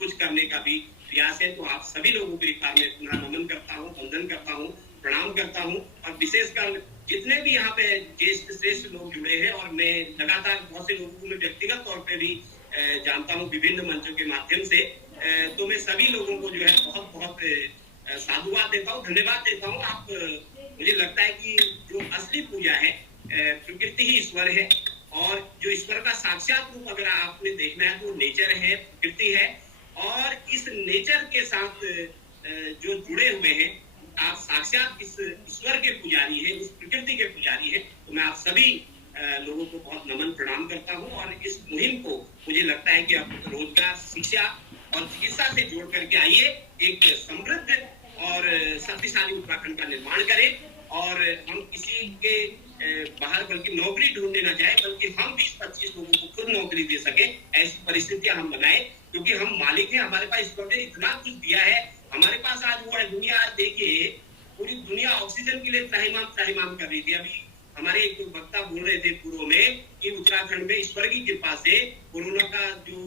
कुछ करने का भी प्रयास है। तो आप सभी लोगों को एक बार मैं पुनः नमन करता हूँ, वंदन करता हूँ, प्रणाम करता हूँ, और विशेषकर जितने भी यहाँ पे ज्येष्ठ श्रेष्ठ लोग जुड़े हैं, और मैं लगातार बहुत से लोगों को मैं व्यक्तिगत तौर पे भी जानता हूँ विभिन्न मंचों के माध्यम से। तो मैं सभी लोगों को जो है बहुत बहुत साधुवाद देता हूँ, धन्यवाद देता हूँ। आप मुझे लगता है कि जो असली पूजा है, प्रकृति ही ईश्वर है, और जो ईश्वर का साक्षात रूप अगर आपने देखना है तो नेचर है, प्रकृति है, और इस नेचर के साथ जो जुड़े हुए हैं, आप साक्षात इस ईश्वर के पुजारी है, उस प्रकृति के पुजारी है। तो मैं आप सभी लोगों को बहुत नमन प्रणाम करता हूँ, और इस मुहिम को मुझे लगता है कि आप रोजगार, शिक्षा और चिकित्सा से जोड़ करके आइए, एक समृद्ध और शक्तिशाली उत्तराखंड का निर्माण करें, और हम किसी के बाहर बल्कि नौकरी ढूंढने न जाए, बल्कि हम 20-25 लोगों को खुद नौकरी दे सके, ऐसी परिस्थितियां हम बनाए, क्योंकि हम मालिक हैं। हमारे पास ईश्वर ने इतना कुछ दिया है, हमारे पास आज वो है। दुनिया आज देखिए, पूरी दुनिया ऑक्सीजन के लिए त्राहिमाम कर रही थी। अभी हमारे एक वक्ता बोल रहे थे पूर्व में कि उत्तराखंड में ईश्वर की कृपा से कोरोना का जो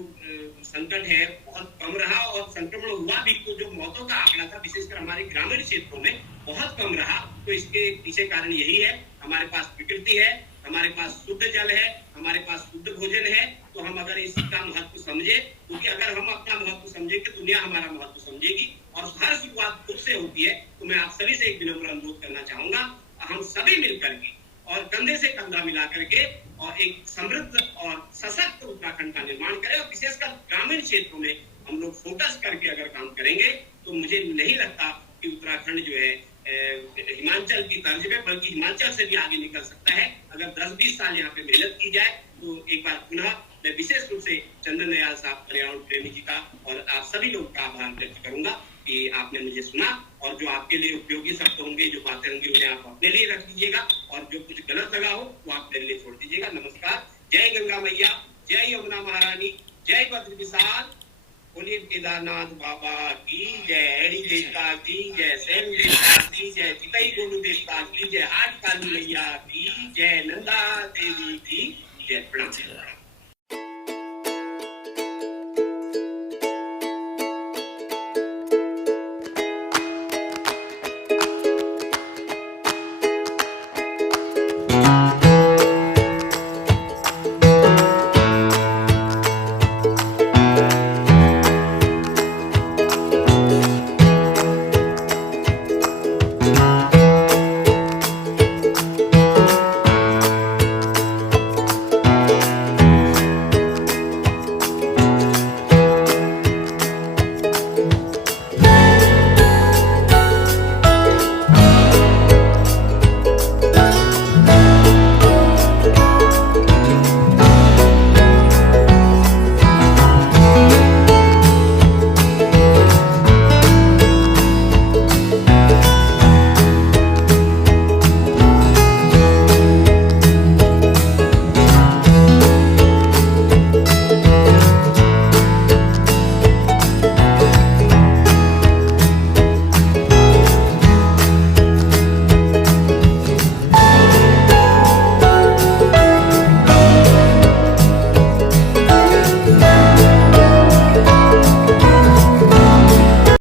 संकट है बहुत कम रहा, और संक्रमण हुआ भी तो जो मौतों का आंकड़ा था विशेषकर हमारे ग्रामीण क्षेत्रों में बहुत कम रहा। तो इसके पीछे कारण यही है, हमारे पास प्रकृति है, हमारे पास शुद्ध जल है, हमारे पास शुद्ध भोजन है। तो हम अगर इसका महत्व समझे, क्योंकि अगर हम अपना महत्व समझेंगे, दुनिया हमारा महत्व समझेगी, और हर शुरुआत खुद से होती है। तो मैं आप सभी से एक विनम्र अनुरोध करना चाहूंगा, हम सभी मिलकर के और कंधे से कंधा मिला करके और एक समृद्ध और सशक्त उत्तराखंड का निर्माण करें, और विशेषकर ग्रामीण क्षेत्रों में हम लोग फोकस करके अगर काम करेंगे, तो मुझे नहीं लगता कि उत्तराखंड जो है हिमाचल की तर्ज पे, बल्कि हिमाचल से भी आगे निकल सकता है। अगर 10-20 साल यहाँ पे मेहनत की जाए, तो एक बार पुनः मैं विशेष रूप से चंदन दयाल साहब, पर्यावरण प्रेमी जी का और आप सभी लोग का आभार व्यक्त करूंगा कि आपने मुझे सुना, और जो आपके लिए उपयोगी शब्द होंगे, जो बातें होंगी, उन्हें आप अपने लिए रख लीजिएगा, और जो कुछ गलत लगा हो वो आप मेरे लिए छोड़ दीजिएगा। नमस्कार। जय गंगा मैया, जय यमुना महारानी, जय बद्र विशाल, बोलिए केदारनाथ बाबा की जय, हरि देवता की जय, शैव देवता की जय, चितई गोलू देवता की जय, हाट काली मैया की जय, नंदा देवी की जय। प्रणाम।